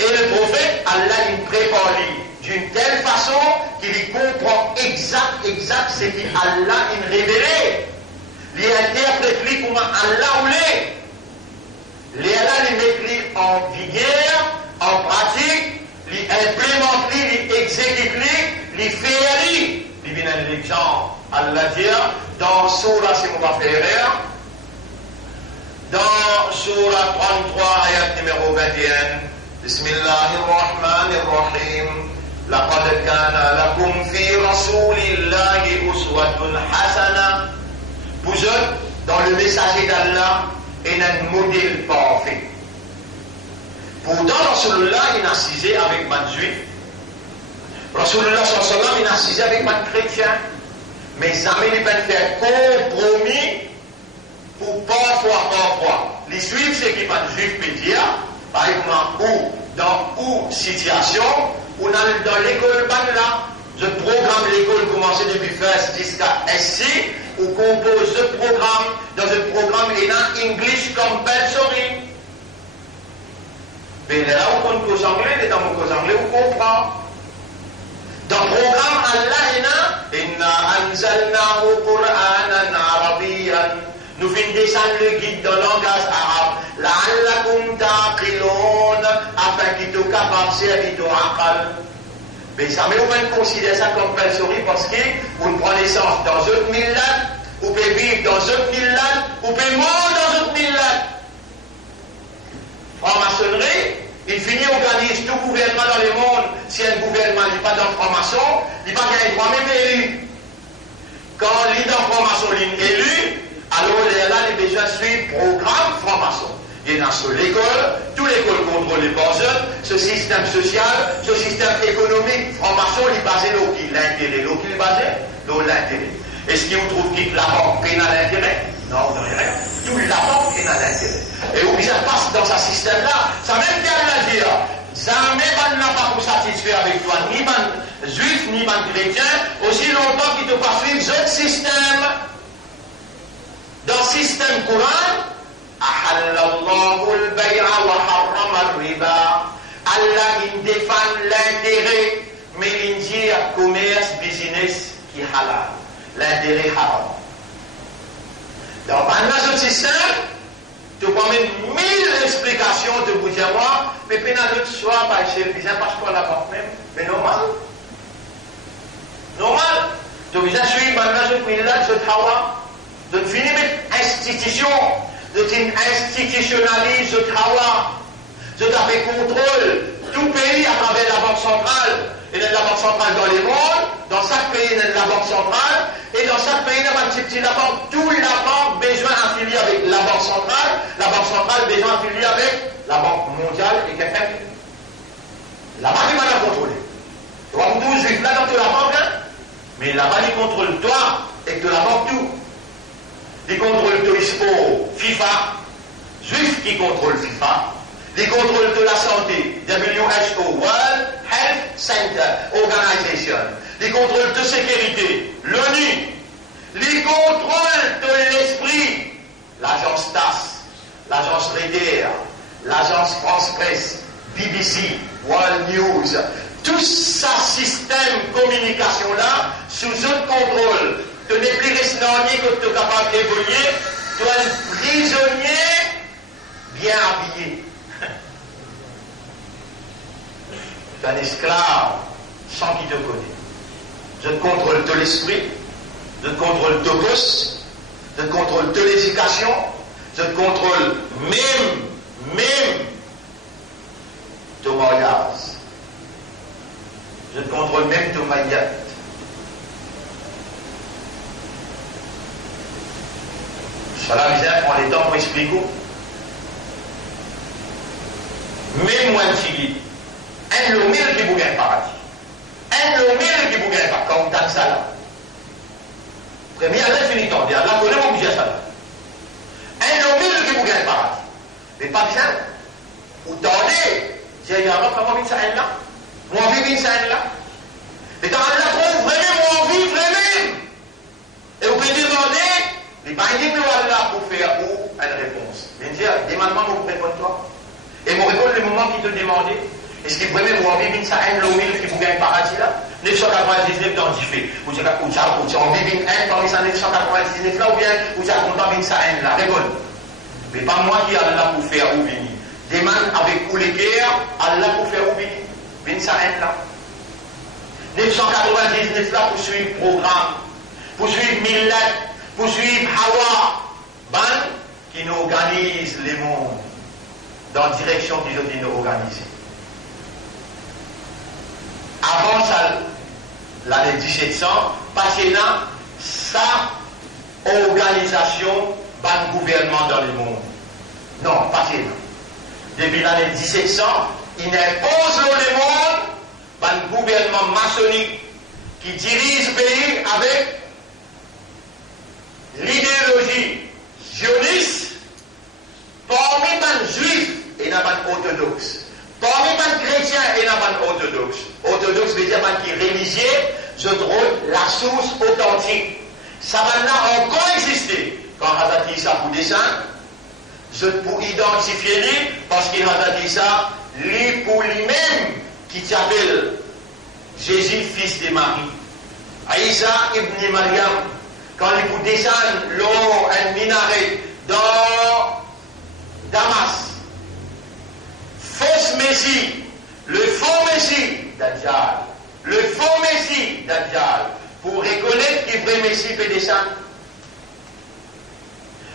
Et le prophète, Allah il prépare d'une telle façon qu'il comprend exact ce qu'Allah il révélé. Il interprète comment Allah voulait. Les Allah il met en vigueur, en pratique, il implémente, il exécute, il fait, il vient un exemple. Allah dit dans Surah, si on va faire, dans Surah 33, ayat numéro 21, بسم الله الرحمن الرحيم لقد كان لكم في رسول الله أسوة حسنة. Vous êtes dans le messager d'Allah et un modèle parfait. Pourtant, Rasulullah il a cisé avec man juif. Rasulullah sallallahu il a cisé avec man chrétien. Mais jamais il ne peut faire compromis pour parfois. Les juifs, c'est qui man juif peut dire, par exemple, ou dans situation, ou dans l'école là, je programme l'école commencer depuis first jusqu'à SC, ou compose ce programme, dans ce programme il y a English compulsory. Mais là où on cause anglais, et dans mon cause anglais, on comprend. Dans le programme Allah, Inna anzalnahu Qur'anan Arabiyyan. Nous finissons descendre le guide dans le langage arabe. La'allakum ta'qilun, afin qu'il soit capable de servir ton aqal. Mais ça me vous considérer ça comme compulsory parce que vous prenez naissance dans une millad, vous pouvez vivre dans une millad, vous pouvez mourir dans une millad. Franc-maçonnerie, il finit organise tout gouvernement dans le monde. Si un gouvernement n'est pas dans le franc-maçon, il va gagner droit même élu. Quand il est dans le franc-maçon, il est élu, alors là, il a besoin de suivre le programme franc-maçon. Il y a dans l'école, toute l'école contrôlée par eux, ce système social, ce système économique, franc-maçon, il est basé sur l'intérêt. L'autre, il est basé sur l'intérêt. Est-ce qu'il vous trouve que la banque peine à l'intérêt? Non, non, rien. Tout la banque peine à l'intérêt. Et où ça passe dans ce système-là, ça même bien la dire. Jamais on n'a pas pour satisfaire avec toi, ni man juif, ni man chrétien, aussi longtemps qu'il ne peut pas suivre ce système. Dans le système courant, Ahallallahu al-bay'a wa harrama al-riba. Allah il défend l'intérêt, mais il dit commerce, business qui est halal. L'intérêt haram. Dans un système, tu peux mettre 1000 explications de vous dire moi, mais puis dans notre choix, par exemple, parce qu'on la porte même, mais normal. Normal. Donc, vous suivez maintenant ce pays-là, ce travail, de finir avec institution, de institutionnaliser ce travail, de faire contrôle tout pays à travers la Banque centrale. Il y a la Banque centrale dans les mondes, dans chaque pays il y a la Banque centrale, et dans chaque pays il y a un petit la banque, tout la banque besoin affilié avec la Banque centrale besoin affilié avec la Banque mondiale et quelqu'un qui. La banque est mal contrôlée. Tu vas vous juif là dans toute la banque, hein? Mais la banque contrôle toi et que la banque tout. Il contrôle tout sport, FIFA, juif qui contrôle FIFA. Il contrôle de la santé, WHO, World Health Center Organization. Il contrôle de sécurité, l'ONU. Il contrôle de l'esprit, l'agence TASS, l'agence Reader, l'agence France Presse, BBC, World News. Tout ce système de communication-là, sous autre contrôle. Tu n'es plus restaurantier que tu es capable d'évoluer. Tu es un prisonnier bien habillé. Tu es un esclave sans qui te connaît. Je te contrôle de l'esprit, je te contrôle de gosse, je te contrôle de l'éducation, je te contrôle même ton mariage. Je te contrôle même ton mariage. Cela vient prendre les temps pour expliquer. Même moi, je dis, un lomil qui vous gagne paradis. Un lomil qui vous gagne pas, comme dans ça là. Premier, là, finit ton bien. Là, connaît mon budget ça là. Un lomil qui vous gagne paradis. Mais pas bien. Ou tendez, j'ai eu un autre, comment vient ça là? Moi, vit ça là. Et dans la trouve vraiment, moi, vit vraiment. Et vous pouvez demander, les bindings de Allah pour faire où une réponse. Mais dire, demande-moi, vous répondre toi. Et vous répondre le moment qui te demandait. Est-ce qu'il pourrait même vivre ça un lomil qui vous gagne paradis là? 999 dans 10 faits. Ou tu as vivre un parmi ça 999 là ou bien vous avez content vivre ça un là? Réponds. Mais pas moi qui Allah pour faire ou venir. Demande avec où les guerres, Allah pour faire ou venir. Vivre ça un là. 999 là pour suivre le programme, pour suivre Millet, pour suivre Hawa, Ban, qui nous organise les mondes dans la direction qu'ils ont dit nous organiser. avant ça, l'année 1700, passé là, sa organisation, pas de gouvernement dans le monde. Non, passé là. Depuis l'année 1700, il impose le monde, pas de gouvernement maçonnique qui dirige le pays avec l'idéologie sioniste, parmi les juifs et les orthodoxes. Parmi les chrétiens et les orthodoxes. Orthodoxe veut dire qui religieux, je trouve la source authentique. Ça va là encore exister. Quand Hazrat Issa pour descendre, je pour identifier lui, parce qu'il a dit ça, lui pour lui-même, qui s'appelle Jésus, fils de Marie. Aïssa ibn Maryam, quand il pour descendre l'eau, un minaret dans Damas, fausse Messie, le faux Messie, Dajjal, le faux Messie, Dajjal, pour reconnaître qu'il vrai Messie peut descendre.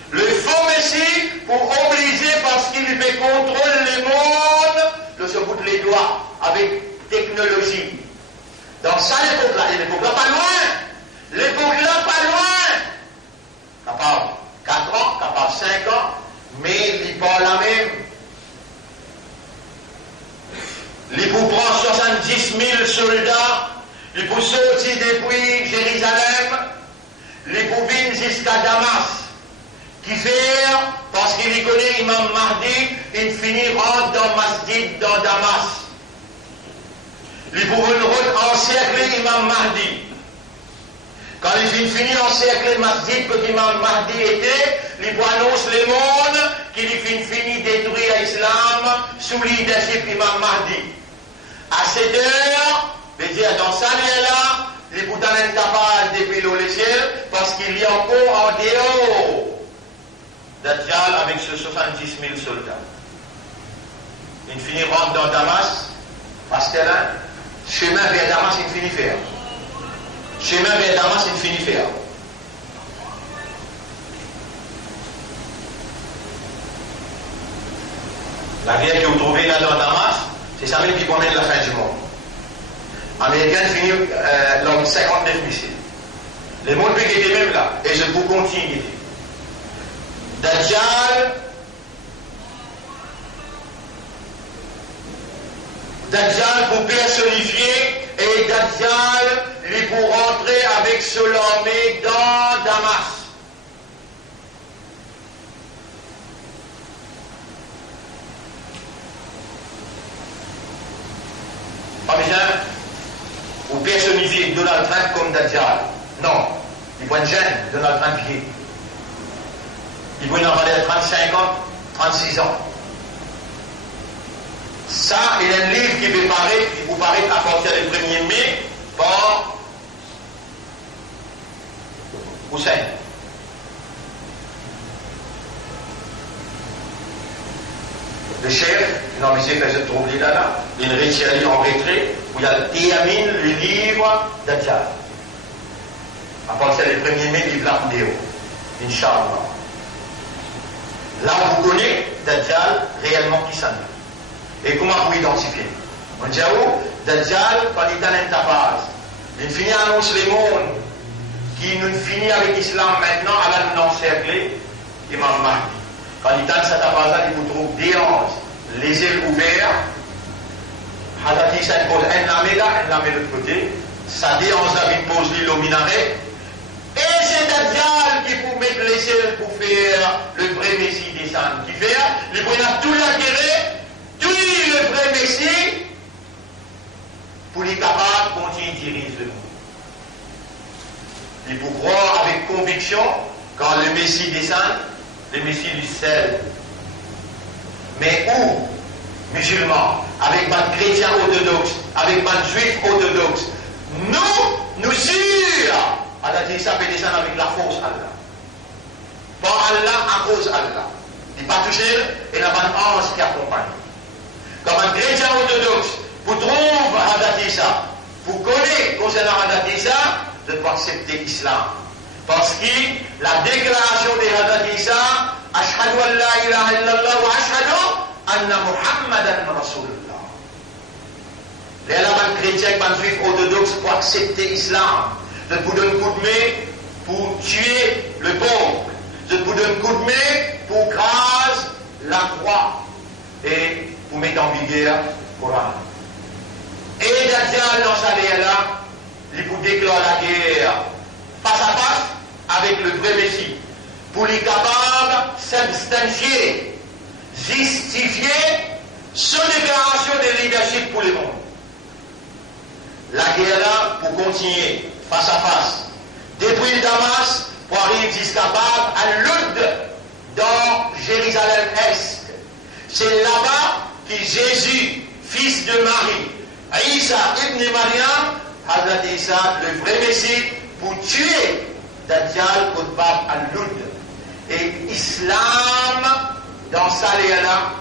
Le faux Messie pour obliger parce qu'il peut contrôler le monde, de se bout les doigts avec technologie. Donc ça l'époque là pas loin. L'époque là pas loin. Capable 4 ans, capable 5 ans, mais il pas la même. Il pour prendre 70 000 soldats, il pour sortir depuis Jérusalem, il pour venir jusqu'à Damas. Qui fait, parce qu'il y connaît Imam Mahdi, il finit rentre dans Masjid, dans Damas. Il pouvait encercler Imam Mahdi. Quand il finit encercler Masjid que Imam Mahdi était, il annonce le monde qu'il finit détruire l'islam sous leadership d'Imam Mahdi. À cette heure, je veux dire, dans cette année-là, il peut être capable de dépiler le ciel parce qu'il y a encore en dehors Dajjal avec ce 70 000 soldats. Il finit rentre dans Damas, parce que là, chemin vers Damas, il finit faire. Chemin vers Damas, il finit faire. La guerre que vous trouvez là dans Damas, c'est ça même qui promène la fin du monde. Américain finit l'homme 59 missiles. Le monde peut être même là, et je peux continuer. Dajjal pour personnifier et Dajjal lui pour rentrer avec son armée dans Damas. Pas besoin pour personnifier Donald Trump comme Dajjal. Non, il voit une jeune Donald Trump pied. Il va y avoir 35 ans, 36 ans. Ça, il y a un livre qui peut paraître, qui vous paraît à partir du 1er mai par Hussein. Le chef, non mais c'est que je trouve là, il retire en retrait, où il y a termine le livre d'Adjal. À partir du 1er mai, il va vidéo. Inch'Allah. Là, vous connaissez Dajjal réellement qui s'en est. Et comment vous identifier? On dit où Dajjal, quand il est dans l'intabase, il finit à annoncer le monde qui nous finit avec l'islam maintenant, à la nous encercler, Imam Mahdi. Quand il est dans cette tabase, il vous trouve des anges, les ailes ouvertes. Hazrat Issa pose un lamé là, un lamé de l'autre côté. Ça dérange là, il pose l'île au minaret. Et c'est Dajjal qui pour mettre les ailes pour faire le vrai Messie descendre. Qui fait, il prend tout l'intérêt, tout le vrai Messie, pour les capables de continuer à diriger le monde. Il faut croire avec conviction, quand le Messie descend, le Messie lui scelle. Mais où, musulmans, avec ma chrétien orthodoxe, avec ma juif orthodoxe, nous sûrs, Allah dit ça peut descendre avec la force Allah. Pas Allah à cause Allah. Il n'est pas touché, et n'a pas un ange qui accompagne. Comme un chrétien orthodoxe, vous trouvez Allah dit ça, vous connaissez concernant Allah dit ça, de ne pas accepter l'islam. Parce que la déclaration de Hazrat Issa, Ashhadu an la ilaha illallah wa ashhadu anna Muhammadan Rasulullah. Les chrétiens qui sont juifs orthodoxes pour accepter l'islam. Je vous donne un coup de main pour tuer le pauvre. Je vous donne un coup de main pour craser la croix et pour mettre en vigueur le Coran. Et Dajjal dans sa là, il vous déclare la guerre face à face avec le vrai Messie. Pour lui capable de s'abstancier, justifier son déclaration de leadership pour le monde. La guerre là pour continuer face à face. Depuis le Damas pour arriver jusqu'à Bab à Lud dans Jérusalem-Est. C'est là-bas que Jésus, fils de Marie, Isa ibn Maryam, Hazrat Isa, le vrai Messie, pour tuer Dajjal au Bab à Lud. Et Islam dans sa là,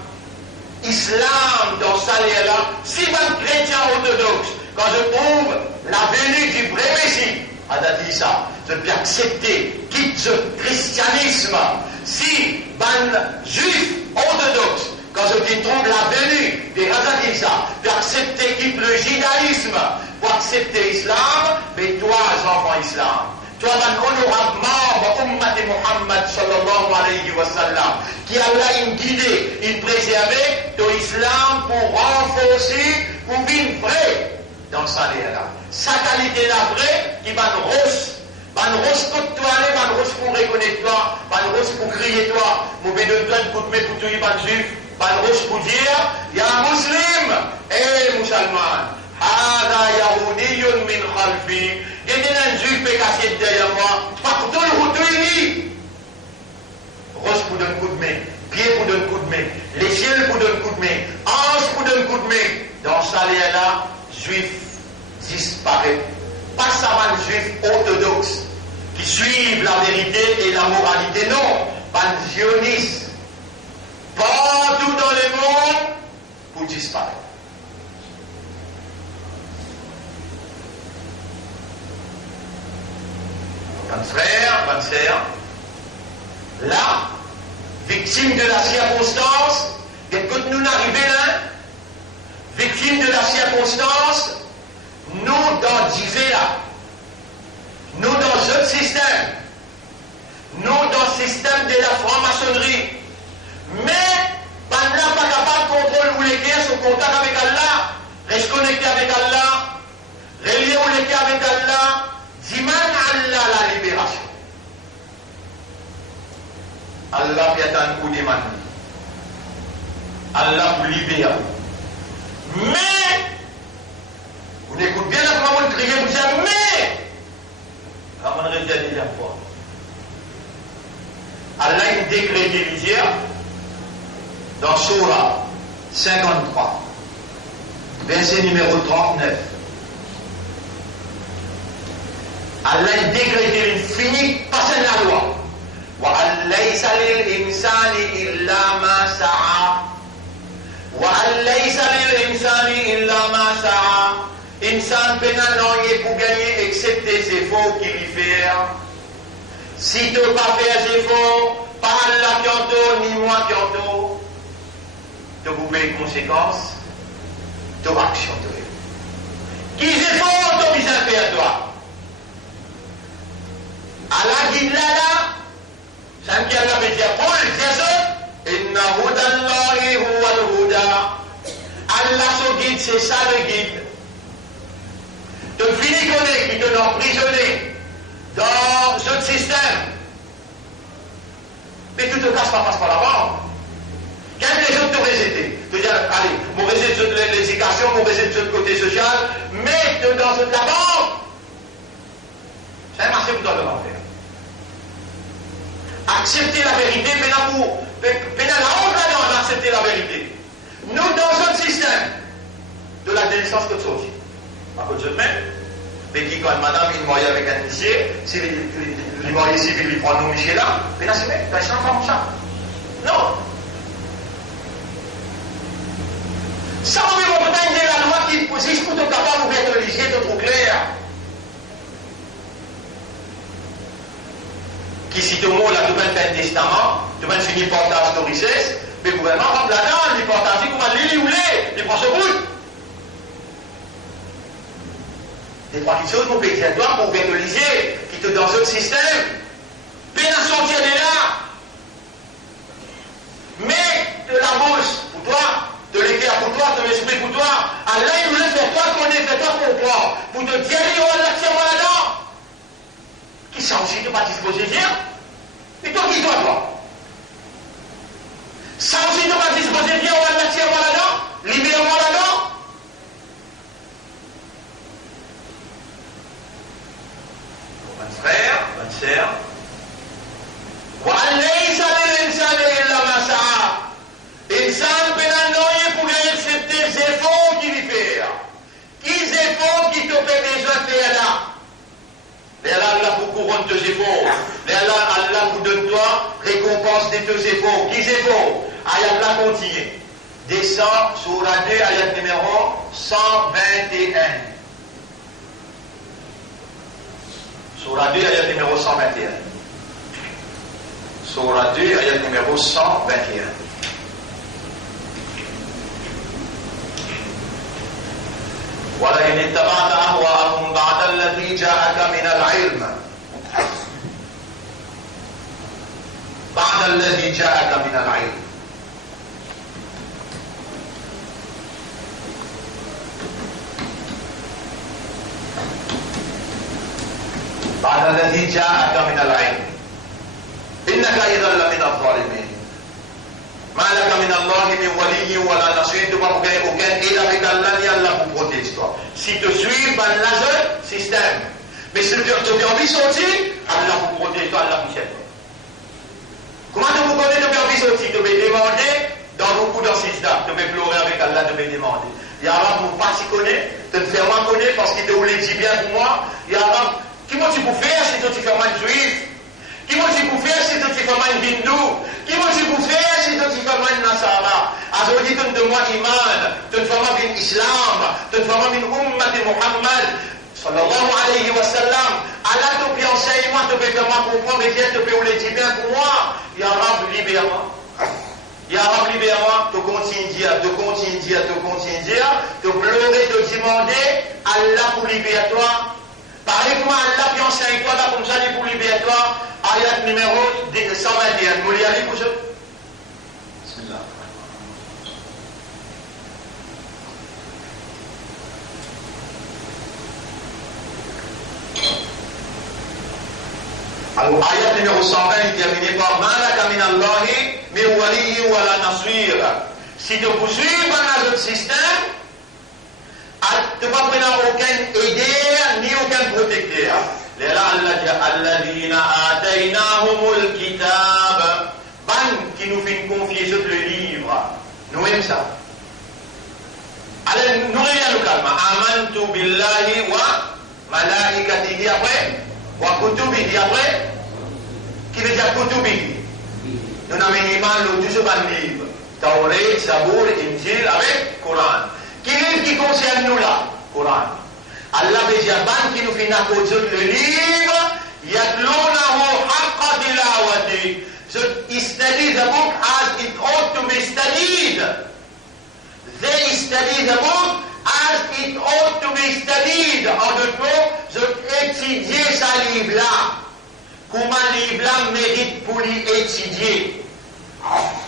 Islam dans sa là, si un chrétien orthodoxe, quand je trouve la venue du vrai Messie, Hazrat Isa, je peux accepter, quitte le christianisme, si un juif orthodoxe, quand je trouve la venue de Hazrat Isa, pour accepter, quitte le judaïsme, pour accepter l'islam, mais toi, enfant islam, toi, un honorable membre, Ummat Muhammad sallallahu alayhi wa sallam, qui a une guidée, une préservée de l'islam pour renforcer, pour vivre vrai dans sa là. Sa qualité la vraie, qui va nous rose pour toi, va nous rose pour reconnaître toi, va nous rose pour crier toi, mauvais de toi, de coup de main pour tuer les juifs, va nous rose pour dire, il y a un musulman, et musulman. هذا يهودي من خلفي يدنا نجيب بك أسيد derrière moi فاقتله تيني Rose pour donner un coup de main, pied pour donner un coup de main, les ciels pour donner un coup de main, ange pour donner un coup de main. Dans ce là, juif disparaît. Pas seulement juifs orthodoxes qui suivent la vérité et la moralité, non, pas zionistes. Partout dans le monde pour disparaître. Bonne frère, bonne sœur, là, victime de la circonstance, écoute nous n'arriver là, victime de la circonstance, nous dans divers, nous dans ce système, nous dans le système de la franc-maçonnerie, mais pas là pas capable de contrôler où les guerres sont contact avec Allah, reste connecté avec Allah, relié où les guerres avec Allah. Diman Allah la libération. Allah fait un coup de main. Allah vous libère. Mais, vous écoutez bien la parole crier, vous dites, mais, comment on reste la dernière fois. Allah a décrété l'hiver dans Surah 53, verset numéro 39. Allah a décrété l'infini, passé la loi. وَأَنْ لَيْسَ لِلْإِنسَانِ إِلَّا مَا سَعَى وَأَنْ لَيْسَ لِلْإِنسَانِ إِلَّا مَا سَعَى Insan pénal non y est pour gagner excepté ses efforts qu'il y fait. Si tu ne pas faire ses efforts, pas Allah qui entend, ni moi qui entend, tu vous les conséquences de l'action de Dieu. Qui efforts tu besoin de faire toi? Allah dit là, ça me dit Allah me dit, Paul, c'est ça, Inna hudallahi huwa al-huda. Allah son guide, c'est ça le guide. Tu finis connaître, qui te emprisonné dans ce système. Mais tu te casses pas, passe par la banque. Quand les autres te rejettent, tu dis, allez, mon rejet de l'éducation, mon rejet de côté social, mais dans la banque. C'est un marché que tu dois devoir faire. Accepter la vérité, pénal la honte là-dedans d'accepter la vérité. Nous, dans un système de la délivrance que tu as. À côté de même, mais qui, quand madame est mariée avec un initié, si les mariés civils ils prennent nos Michel là, pénal c'est bien, t'as un comme ça. Non. Ça, on veut montagne de la loi qui posise pour te capable d'ouvrir le lycée, de trop clair. Qui si tout le monde a tout même fait un testament, tout même fini portage de richesse, mais le gouvernement, comme là-dedans, il portage, il va l'île ou les prend ce bout. Des trois petites choses, mon pays, à toi, pour verbaliser, qui te dans un système, peine à sortir de là. Mais de la bouche pour toi, de l'équerre pour toi, de l'esprit pour toi, Allah il voulait faire toi connaître, faire toi comprendre, pour te dire, oh Allah, tiens-moi là-dedans. Qui ça aussi, tu n'es pas disposé à dire? Et toi, qui toi? Ça aussi, tu n'es pas disposé à dire, oh Allah, tiens-moi là-dedans, libère-moi là-dedans. Mon frère, bonne sœur, وَأَلَّيْسَ لِلْإِنسَانِ إِلَّا مَا سَعَى. Insan penanoye pour accepter les efforts qu'il fait. Quels efforts qui te fait déjà faire là? Mais Allah pour couronne tes efforts. Mais Allah vous donne toi récompense de tes efforts. Quels efforts? Ayat là continue. Descend sur la 2, ayat numéro 121. Sur la 2, ayat numéro 121. Surah 2, ayat numéro 121. وَلَئِنِ اتَّبَعْتَ أَهْوَاءَهُمْ بَعْدَ الَّذِي جَاءَكَ مِنَ الْعِلْمِ بعد الذي جاءك من العلم بعد الذي جاءك من العلم إنك إذا لمن الظالمين ما لك من الله من ولي ولا نصير. Tu vas aucun aide avec Allah ni Allah pour protéger toi. Si tu suis dans le système, mais si tu as envie de sortir, Allah pour protéger toi, Allah pour t'aider. Comment tu peux connaître tu as envie de sortir? Tu peux demander dans beaucoup de systèmes, tu peux pleurer avec Allah, tu peux demander. Il y a un pour pas s'y connaître, te faire mal connaître parce qu'il te voulait dire bien pour moi. Il y a un qui moi tu peux faire si tu fais mal juif? Qui moi tu peux faire si tu fais mal hindou? Qui moi tu peux faire si tu fais mal nasara? Alors dit tu de moi iman, tu fais mal bin islam, tu fais mal bin ummat Muhammad sallallahu alayhi wa sallam. Allah te peut enseigner moi, te peut faire moi comprendre, mais Dieu te peut le dire bien pour moi. Ya Rab libère-moi. Ya Rab libère-moi. Tu continues dire, tu continues dire, tu continues dire, tu pleurer, te demander Allah pour libérer toi. Pareillement, Allah qui enseigne toi, comme ça, pour libérer toi. Ayat numéro 121. Vous l'avez pour ça? Bismillah. Alors, ayat numéro 120 est terminé par Malaka min Allahi min waliyi wa la nasir. Si tu poursuis dans notre système, tu ne vas pas prendre aucun aideur ni aucun protecteur. الذين آتيناهم الكتاب ban qui nous fait confier sur le livre. Nous aimons ça. Alors, nous regardons calme. Amantu billahi wa malaikatihi après, wa kutubihi après. Qui veut dire kutubihi? Nous n'avons pas tout ce livre. Taurat, Zabour, Injil avec Coran. Qui livre qui concerne nous là? Coran. Allah veut dire ban qui nous fait le livre. يَتْلُونَهُ حَقَّ تِلَاوَتِهِ. So he studied the book as it ought to be studied. They study the book as it ought to be studied. En d'autres mots, je étudier ce livre-là. Comment le livre-là mérite pour l'étudier?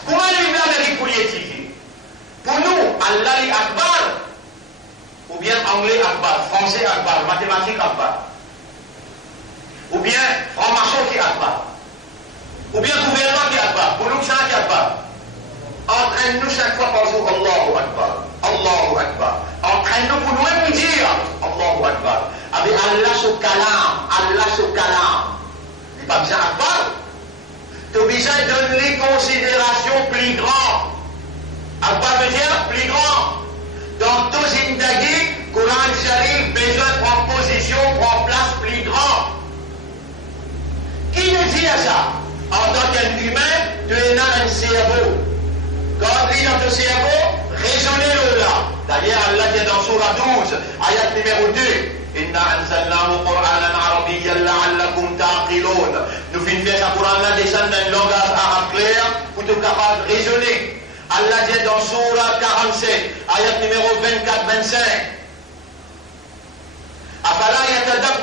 Comment le livre-là mérite pour l'étudier? Pour nous, Allah est Akbar. Ou bien anglais Akbar, français Akbar, mathématiques Akbar. Ou bien franc-maçon qui Akbar. Ou bien gouvernement qui Akbar. Pour nous, c'est un qui Akbar. Entraîne-nous 5 fois par jour, Allahu Akbar. Allahu Akbar. Entraîne-nous pour nous dire Allahu Akbar. Avec Allah sur kalam. Allah sur kalam. Il n'y a pas besoin Akbar. Tu as besoin de donner considération plus grand. Akbar veut dire plus grand. Dans tous les indagis, Coran Sharif, besoin de prendre position, prendre place plus grand. Qui nous dit à ça? En tant qu'humain, tu es dans un cerveau. Quand tu es dans ton cerveau, raisonnez-le là. D'ailleurs, Allah dit dans Surah 12, ayat numéro 2, Inna anzalnahu Qur'anan arabiyyan la'allakum ta'qilun. Nous finissons faire ce Coran-là descendre dans une langage arabe clair pour être capable de raisonner. Allah dit dans Surah 47, ayat numéro 24-25. أفلا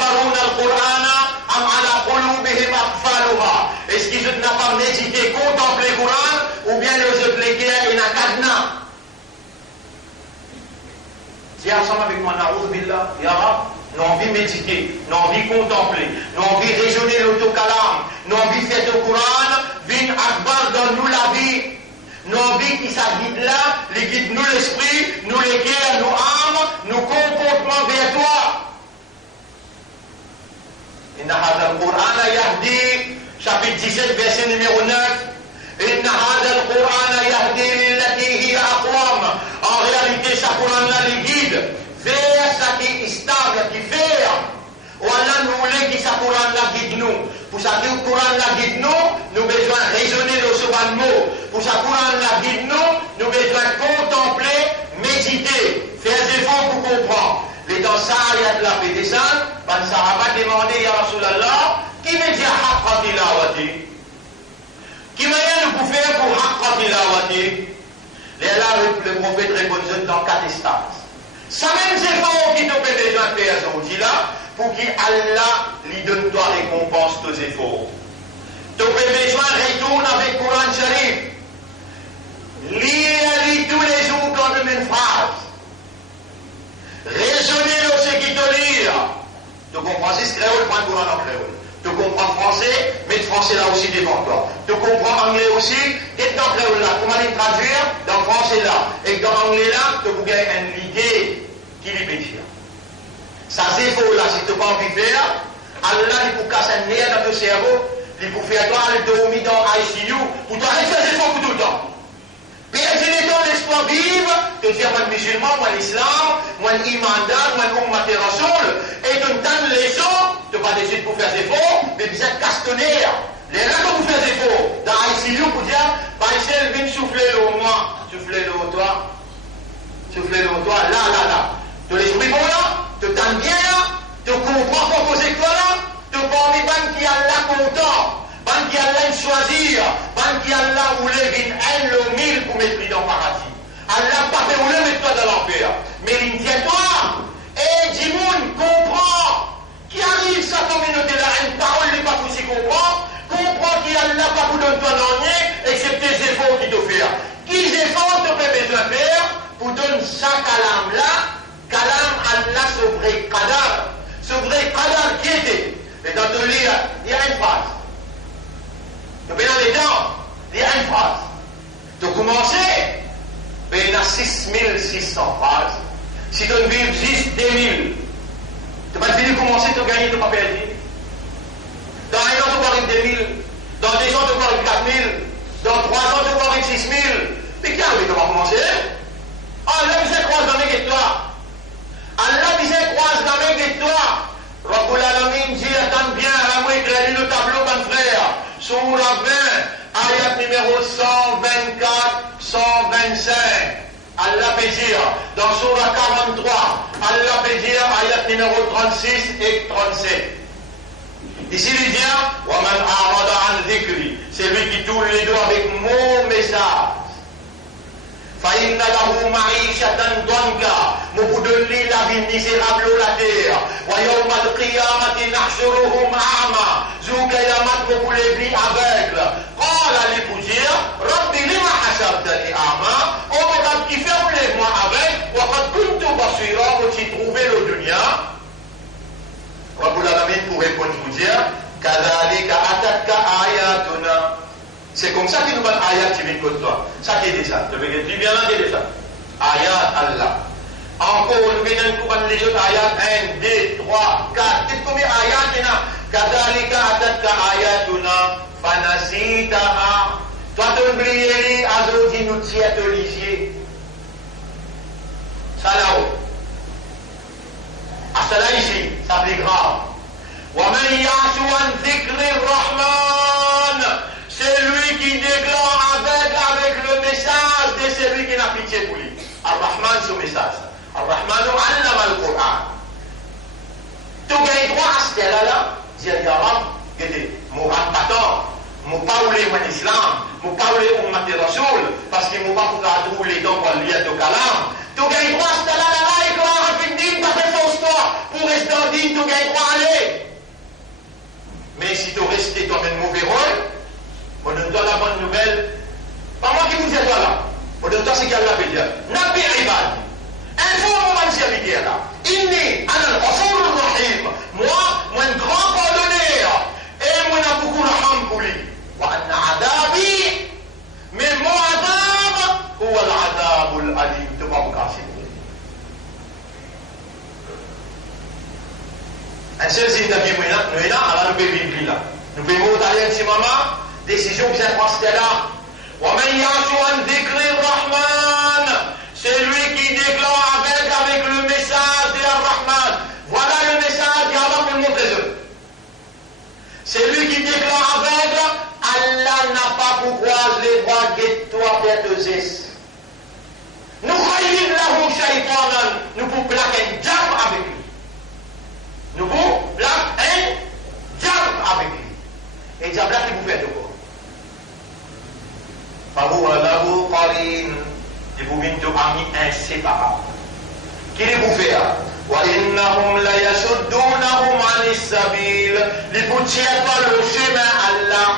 yatadabbaruna al-Qur'ana am ala qulubihim aqfaluha. Est-ce qu'ils n'ont pas médité, contemplé le Coran, ou bien les autres les guerres et un cadenas? Dis ensemble avec moi, na'oudh billah, ya Rab, nous envie méditer, nous envie contempler, nous envie raisonner l'autocalam, nous envie faire le Coran, vin akbar dans nous la vie. Nous envie qui s'aguide là, les guide nous l'esprit, nous les guerres, nous âmes, nous comportements vers toi. Inna hadha al-Qur'ana yahdi, chapitre 17, verset numéro 9. Inna hadha al-Qur'ana yahdi lillati hiya aqwam. En réalité, ce Qur'an-là les guide vers ce qui est stable, qui fait. Ou Allah nous voulait que ce Qur'an-là guide nous. Pour ça que le Qur'an-là guide nous, nous avons besoin de raisonner dans ce ban mot. Pour ça que le Qur'an-là guide nous, nous avons besoin de contempler, méditer, faire des efforts pour comprendre. Les dans ça, il y a de la paix des saints, ben ça va pas demander, ya Rasulallah, qui me dit haqqa tilawati? Qui m'a dit pour faire pour haqqa tilawati? Là, le prophète répond dans 4 stades. Ça même c'est efforts qui te fait besoin de faire ce outil-là, pour qu'Allah lui donne toi récompense tes efforts. Tu as besoin de retourner avec le Coran Sharif. Lis tous les jours comme une phrase. Raisonnez dans ce qui te lit. Tu comprends ce créole, prends le Coran en créole. Tu comprends français, mets le français là aussi devant toi. Tu comprends anglais aussi, et dans le créole là. Comment les traduire dans le français là. Et dans l'anglais là, tu peux gagner une idée qui lui peut dire. Ça c'est faux là, si tu n'as pas envie de faire, Allah il peut casser un nerf dans ton cerveau, il peut faire toi aller dormir dans ICU, pour toi aller faire des efforts pour tout le temps. Perdre dans l'espoir vivre, te dire moi musulman, moi l'islam, moi l'imandal, moi l'ummat et rasoul, et tu entends les gens, tu n'as pas décidé pour faire des efforts, mais vous êtes castonnaire. Les gens qui vous faites des efforts, dans ICU pour dire, bah il vient souffler le moi, souffler le toi, souffler le toi, là. Tu les souris bon là? Tu t'aimes bien là, tu comprends pour poser quoi là, tu parles de qui Allah content, ban qui Allah choisir, ban qui Allah voulait venir le mille pour mettre dans le paradis. Allah pas fait voulait mettre toi dans l'enfer. Mais il dit toi, Dimoun, comprends, qui arrive sa communauté là, une parole n'est pas possible comprends qu'il Allah pas vous donne toi non rien, excepté les efforts qu'il te fait. Qui efforts te fait besoin de faire pour donner ça calam là? Kalam Allah, ce vrai qadar qui était. Et dans ton livre, il y a une phrase. Tu peux dans les dents, il y a une phrase. Tu commences, il y a 6600 phrases. Si tu vives juste 2000, tu vas finir de commencer, tu gagnes, tu vas perdre. Dans 1 an, tu vas avec 2000. Dans 2 ans, tu vas avec 4000. Dans 3 ans, tu vas avec 6000. Mais qui arrive, tu vas commencer? Ah, là, vous êtes croisé avec toi. Allah disait croise la main de toi. Rabbul Alamin dit attends bien, à moi éclairer le tableau, mon frère. Sourate 20, ayat numéro 124, 125. Allah peut dire, dans Sourate 43, Allah peut dire, ayat numéro 36 et 37. Ici il dit, Waman arada an dhikri, c'est lui qui tourne les doigts avec mon message. فإن له معيشة ضنكا مبدل la vie misérable la terre ويوم القيامة نحشرهم أعمى ذو قيامة مبلبلي aveugle قال لبوزير ربي لما حشرتني أعمى oh mon Dieu qui fait enlève-moi aveugle وقد كنت بصيرا où tu trouvais le dunya رب العالمين pour répondre vous dire كذلك أتتك آياتنا. C'est comme ça qu'il nous parle ayat qui vient contre toi. Ça qui est ça. Tu viens là, qui est ça. Ayat Allah. Encore, nous venons de les autres ayat 1, 2, 3, 4. Qu'est-ce combien ayat il y a? Kadalika atatka ayatuna fanasitaha. Toi, tu oublies, Azodi nous tient te lisier. Ça là-haut. Ah, ça là ici, ça plus grave. وَمَنْ يَعْشُ عَنْ ذِكْرِ الرَّحْمَنِ. C'est lui qui déclare avec le message de celui qui n'a pitié pour lui. Ar-Rahman, ce message. Ar-Rahmanu allama al-Qur'an. Tu gagnes droit à ce là-là. Dis à Yaram, mon rampatant, mon parler en islam, mon parler en matière rasoul, parce que mon pas pour trouver les dents pour lui à ton calam. Tu gagnes droit à ce là-là, et quand on a fait une dîme, tu as fait fausse toi. Pour rester en dîme, tu gagnes droit à aller. un mauvais rôle. On donne toi la bonne nouvelle. Pas moi qui vous dis toi là. On donne toi ce qu'elle l'a fait dire. Nabi Ibad. Informe mon serviteur là. Inni, ana al-Ghafur ar-Rahim. Moi, un grand pardonneur. Et moi, a beaucoup de raham pour lui. Wa anna adabi. Mais mon adab, ou al-adab al-alim. Tu vas me casser. Un seul signe d'avis, nous sommes là, alors nous pouvons vivre là. Nous pouvons monter un petit moment, décision qui s'est passée là. وَمَنْ يَعْشُ عَنْ ذِكْرِ الرَّحْمَنِ. C'est lui qui déclare avec le message de Ar-Rahman. Voilà le message d'Allah pour nous présenter. C'est lui qui déclare avec Allah n'a pas pour croiser les bras, guette-toi vers tes es. Nous croyons là où Shaitan, nous pouvons plaquer un diable avec lui. Nous pouvons plaquer un diable avec lui. Et diable là qui vous fait de quoi? فهو له قرين يبين ami inséparable. Qui les vous fait? وإنهم ليصدونهم عن السبيل لبتشيط le chemin Allah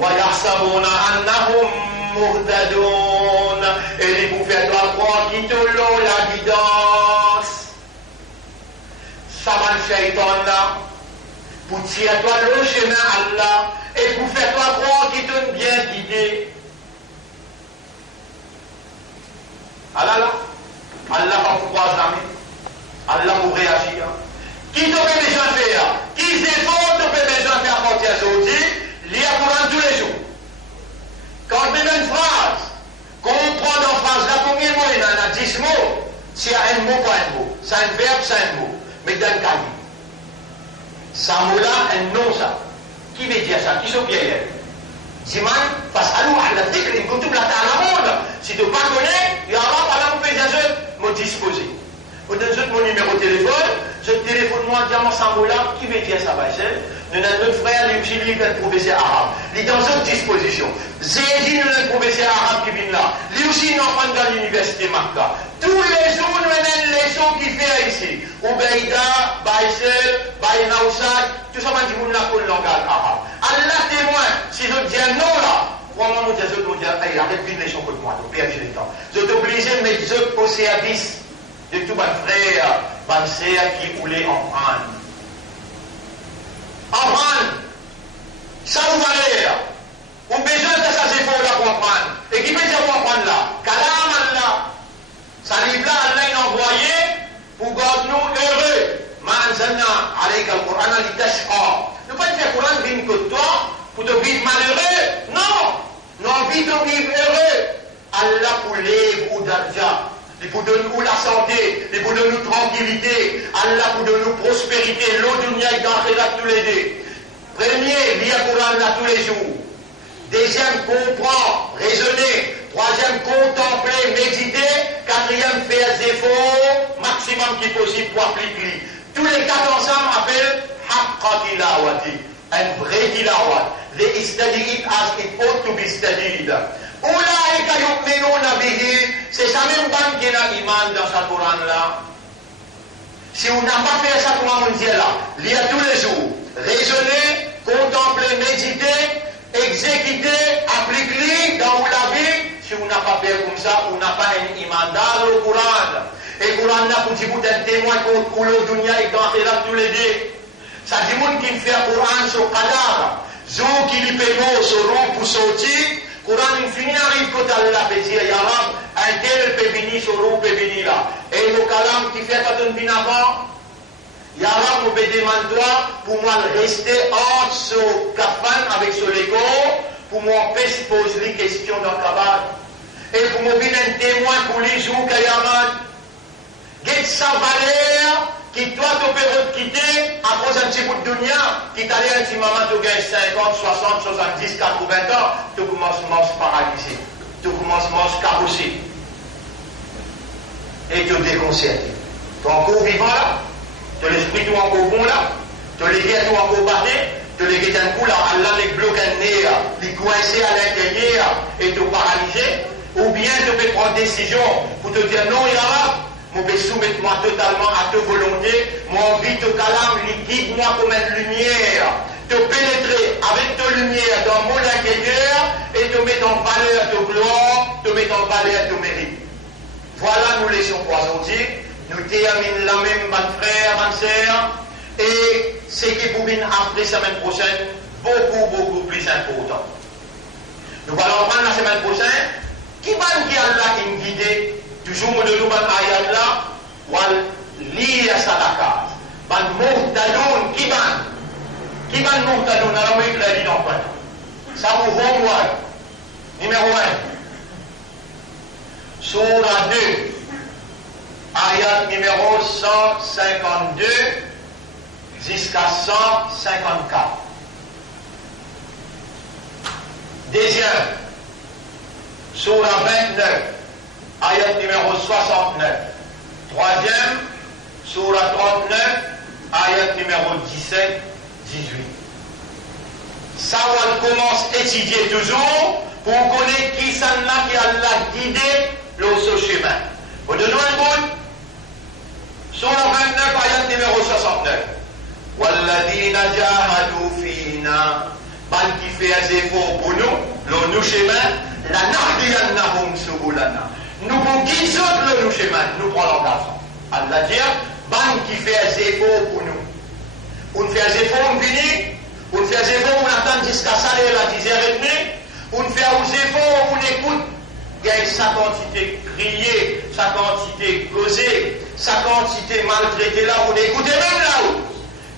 ويحسبون أنهم مهتدون et les vous fait croire qu'ils te l'ont la guidance. Ça va le shaitan là pour tirer toi le chemin Allah et pour faire toi croire qu'ils t'ont bien guidé. Allah là, Allah va vous croiser la main, Allah vous réagir. Qui te fait des gens faire? Qui efforts te fait des gens faire partir aujourd'hui? Lire Coran tous les jours. Quand même une phrase, comprendre dans phrase là, combien de mots il y en a? 10 mots. S'il y a un mot, pas un mot. C'est un verbe, c'est un mot. Mais dans le cas, ça mot-là, un nom, ça. Qui veut dire ça? Qui sont bien? Siman, face à nous, à la dhikr, il compte la monde. Si tu ne pas connais, il y aura pas là pour faire des autres, me disposer. Vous donnez mon numéro de téléphone, je téléphone moi, dis-moi ça mot-là, qui veut dire ça, Bachel? Nous avons notre frère, lui aussi, lui, il est un professeur arabe. Il est dans une disposition. Zédi, nous avons un professeur arabe qui vient là. Lui aussi, il est enfant dans l'université Makka. Tous les jours, nous avons une leçon qui fait ici. Oubeida, Baïsel, Baïnaoussad, tout ça, on dit, on a pour le langage arabe. Allah témoin, si je dis un nom là, crois-moi, je vais vous dire, arrête une leçon contre moi, donc perdre le temps. Je suis obligé de mettre au service de tout mon frère, ma sœur qui voulait en prendre. Apprendre, ça vous valeur, ou besoin de ça, c'est pour la comprendre. Et qui peut dire comprendre là? Kalam Allah, ça livre là, Allah est envoyé pour garder nous heureux. Ma anzalna alayka al-Qur'an litashqa. Ne pas faire Qur'an vient que toi pour te vivre malheureux. Non, nous envie de vivre heureux. Allah pour les ou d'argent. Il pour donner nous la santé, il pour donner nous tranquillité, Allah pour donner nous prospérité, l'eau du nia et dans tous les deux. Premier, lire Coran là tous les jours. Deuxième, comprendre, raisonner. Troisième, contempler, méditer. Quatrième, faire des efforts maximum qui possible pour appliquer. Tous les quatre ensemble appellent haqqa tilawati, un vrai tilawat. They study it as it ought to be studied. C'est ça même ban qui a iman dans ce Coran-là. Si on n'a pas fait ça, comment on dit là? Lire tous les jours, raisonner, contempler, méditer, exécuter, appliquer dans la vie. Si on n'a pas fait comme ça, on n'a pas un iman dans le Coran. Et le Coran là, pour dire un témoin contre le dunya et dans la tous les deux. Ça dit monde qui fait le Coran sur Qadar, zo qui lui paye sur rond pour sortir. Coran infini arrive quand Allah peut dire, Ya Rab, un tel peut venir sur l'eau, peut venir là. Et le kalam qui fait quand on vient avant, Ya Rab, je me demande toi, pour moi rester entre ce kafan avec ce légo, pour m'empêcher de poser les questions dans le cabane. Et pour me venir un témoin pour les jours Kayaman. Get sa valeur, qui toi tu peux quitter à cause d'un petit bout de dunya, qui t'allait un petit moment, tu gagnes 50, 60, 70, 80 ans, tu commences à se paralyser, tu commences à se carosser et te déconcerter. Tu es encore vivant là, tu l'esprit tout encore bon là, tu les guettes tout encore battu, tu les guettes un coup là, Allah les bloque un nez, les coincer à l'intérieur et te paralyser, ou bien tu peux prendre décision pour te dire non, ya Rab, je vais soumettre moi totalement à ta volonté, moi envie te calame, guide-moi comme une lumière, te pénétrer avec ta lumière dans mon intérieur et te mettre en valeur ta gloire, te mettre en valeur ton mérite. Voilà, nous laissons pour aujourd'hui. Nous terminons la même, bonne frère, bonne sœur, et ce qui pour venir après la semaine prochaine, beaucoup plus important. Nous allons prendre la semaine prochaine, qui va nous Allah qui nous guide, toujours de nous, ayat là, ou lire sa case. Ban Mohtadon, qui va Mohtadon, on a mis la ligne en point. Ça vous renvoie. Numéro 1. Surah 2. Ayat numéro 152 jusqu'à 154. Deuxième, Surah 29, ayat numéro 69. Troisième, Surah 39, ayat numéro 17, 18. Ça, on commence à étudier toujours pour connaître qui s'en a qui a guidé le chemin. Vous donnez un bout. Surah 29, ayat numéro 69. Walladina jahadu fina. Ban qui fait un effort pour nous, le chemin, la nahdiyannahum subulana. Nous pour guider le chemin, nous prenons l'emplacement. Allah dit, ban qui fait un effort pour nous. On fait un effort, on finit. On fait un effort, on attend jusqu'à saler la 10h30. On fait un effort, on écoute. Il y a sa quantité criée, sa quantité causée, sa quantité maltraitée là, on écoute même là-haut.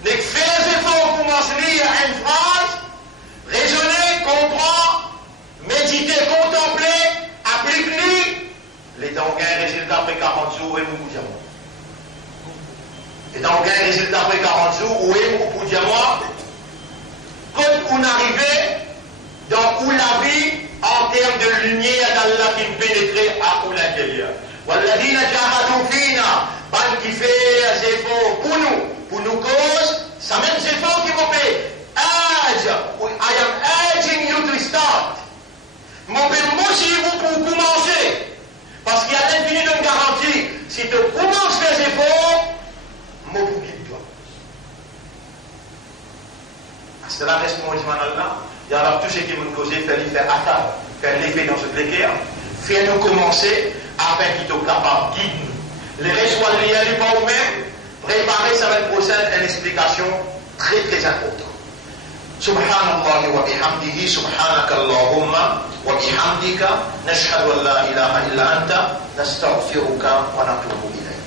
Mais faire un effort pour lire une phrase, raisonner, comprendre, méditer, contempler, appliquer, les temps gain résultat après 40 jours et vous dire moi. Les temps gain résultat après 40 jours, où est vous dire moi? Quand on arrive dans où la vie, en termes de lumière d'Allah qui pénétrait à l'intérieur. Walladina jahadu fina, ban qui fait des efforts pour nous cause, ça même des efforts qui vont faire. I am urging you to start. Mon père, moi aussi, vous pour commencer. Parce qu'il y a l'infini de garantie. Si tu commences à faire des efforts, mon pour guide-toi. C'est la responsabilité d'Allah. Il y a tout ce qui nous cause, faire attaque, faire l'effet dans ce précaire, faire nous commencer afin qu'il soit capable de guider nous. Les restes soient liés pas vous-même, préparer ça va prochaine une explication très importante. Subhanallah wa bihamdihi, subhanaka Allahumma wa bihamdika, nashhadu an la ilaha illa anta, nastaghfiruka wa natubu ilayk.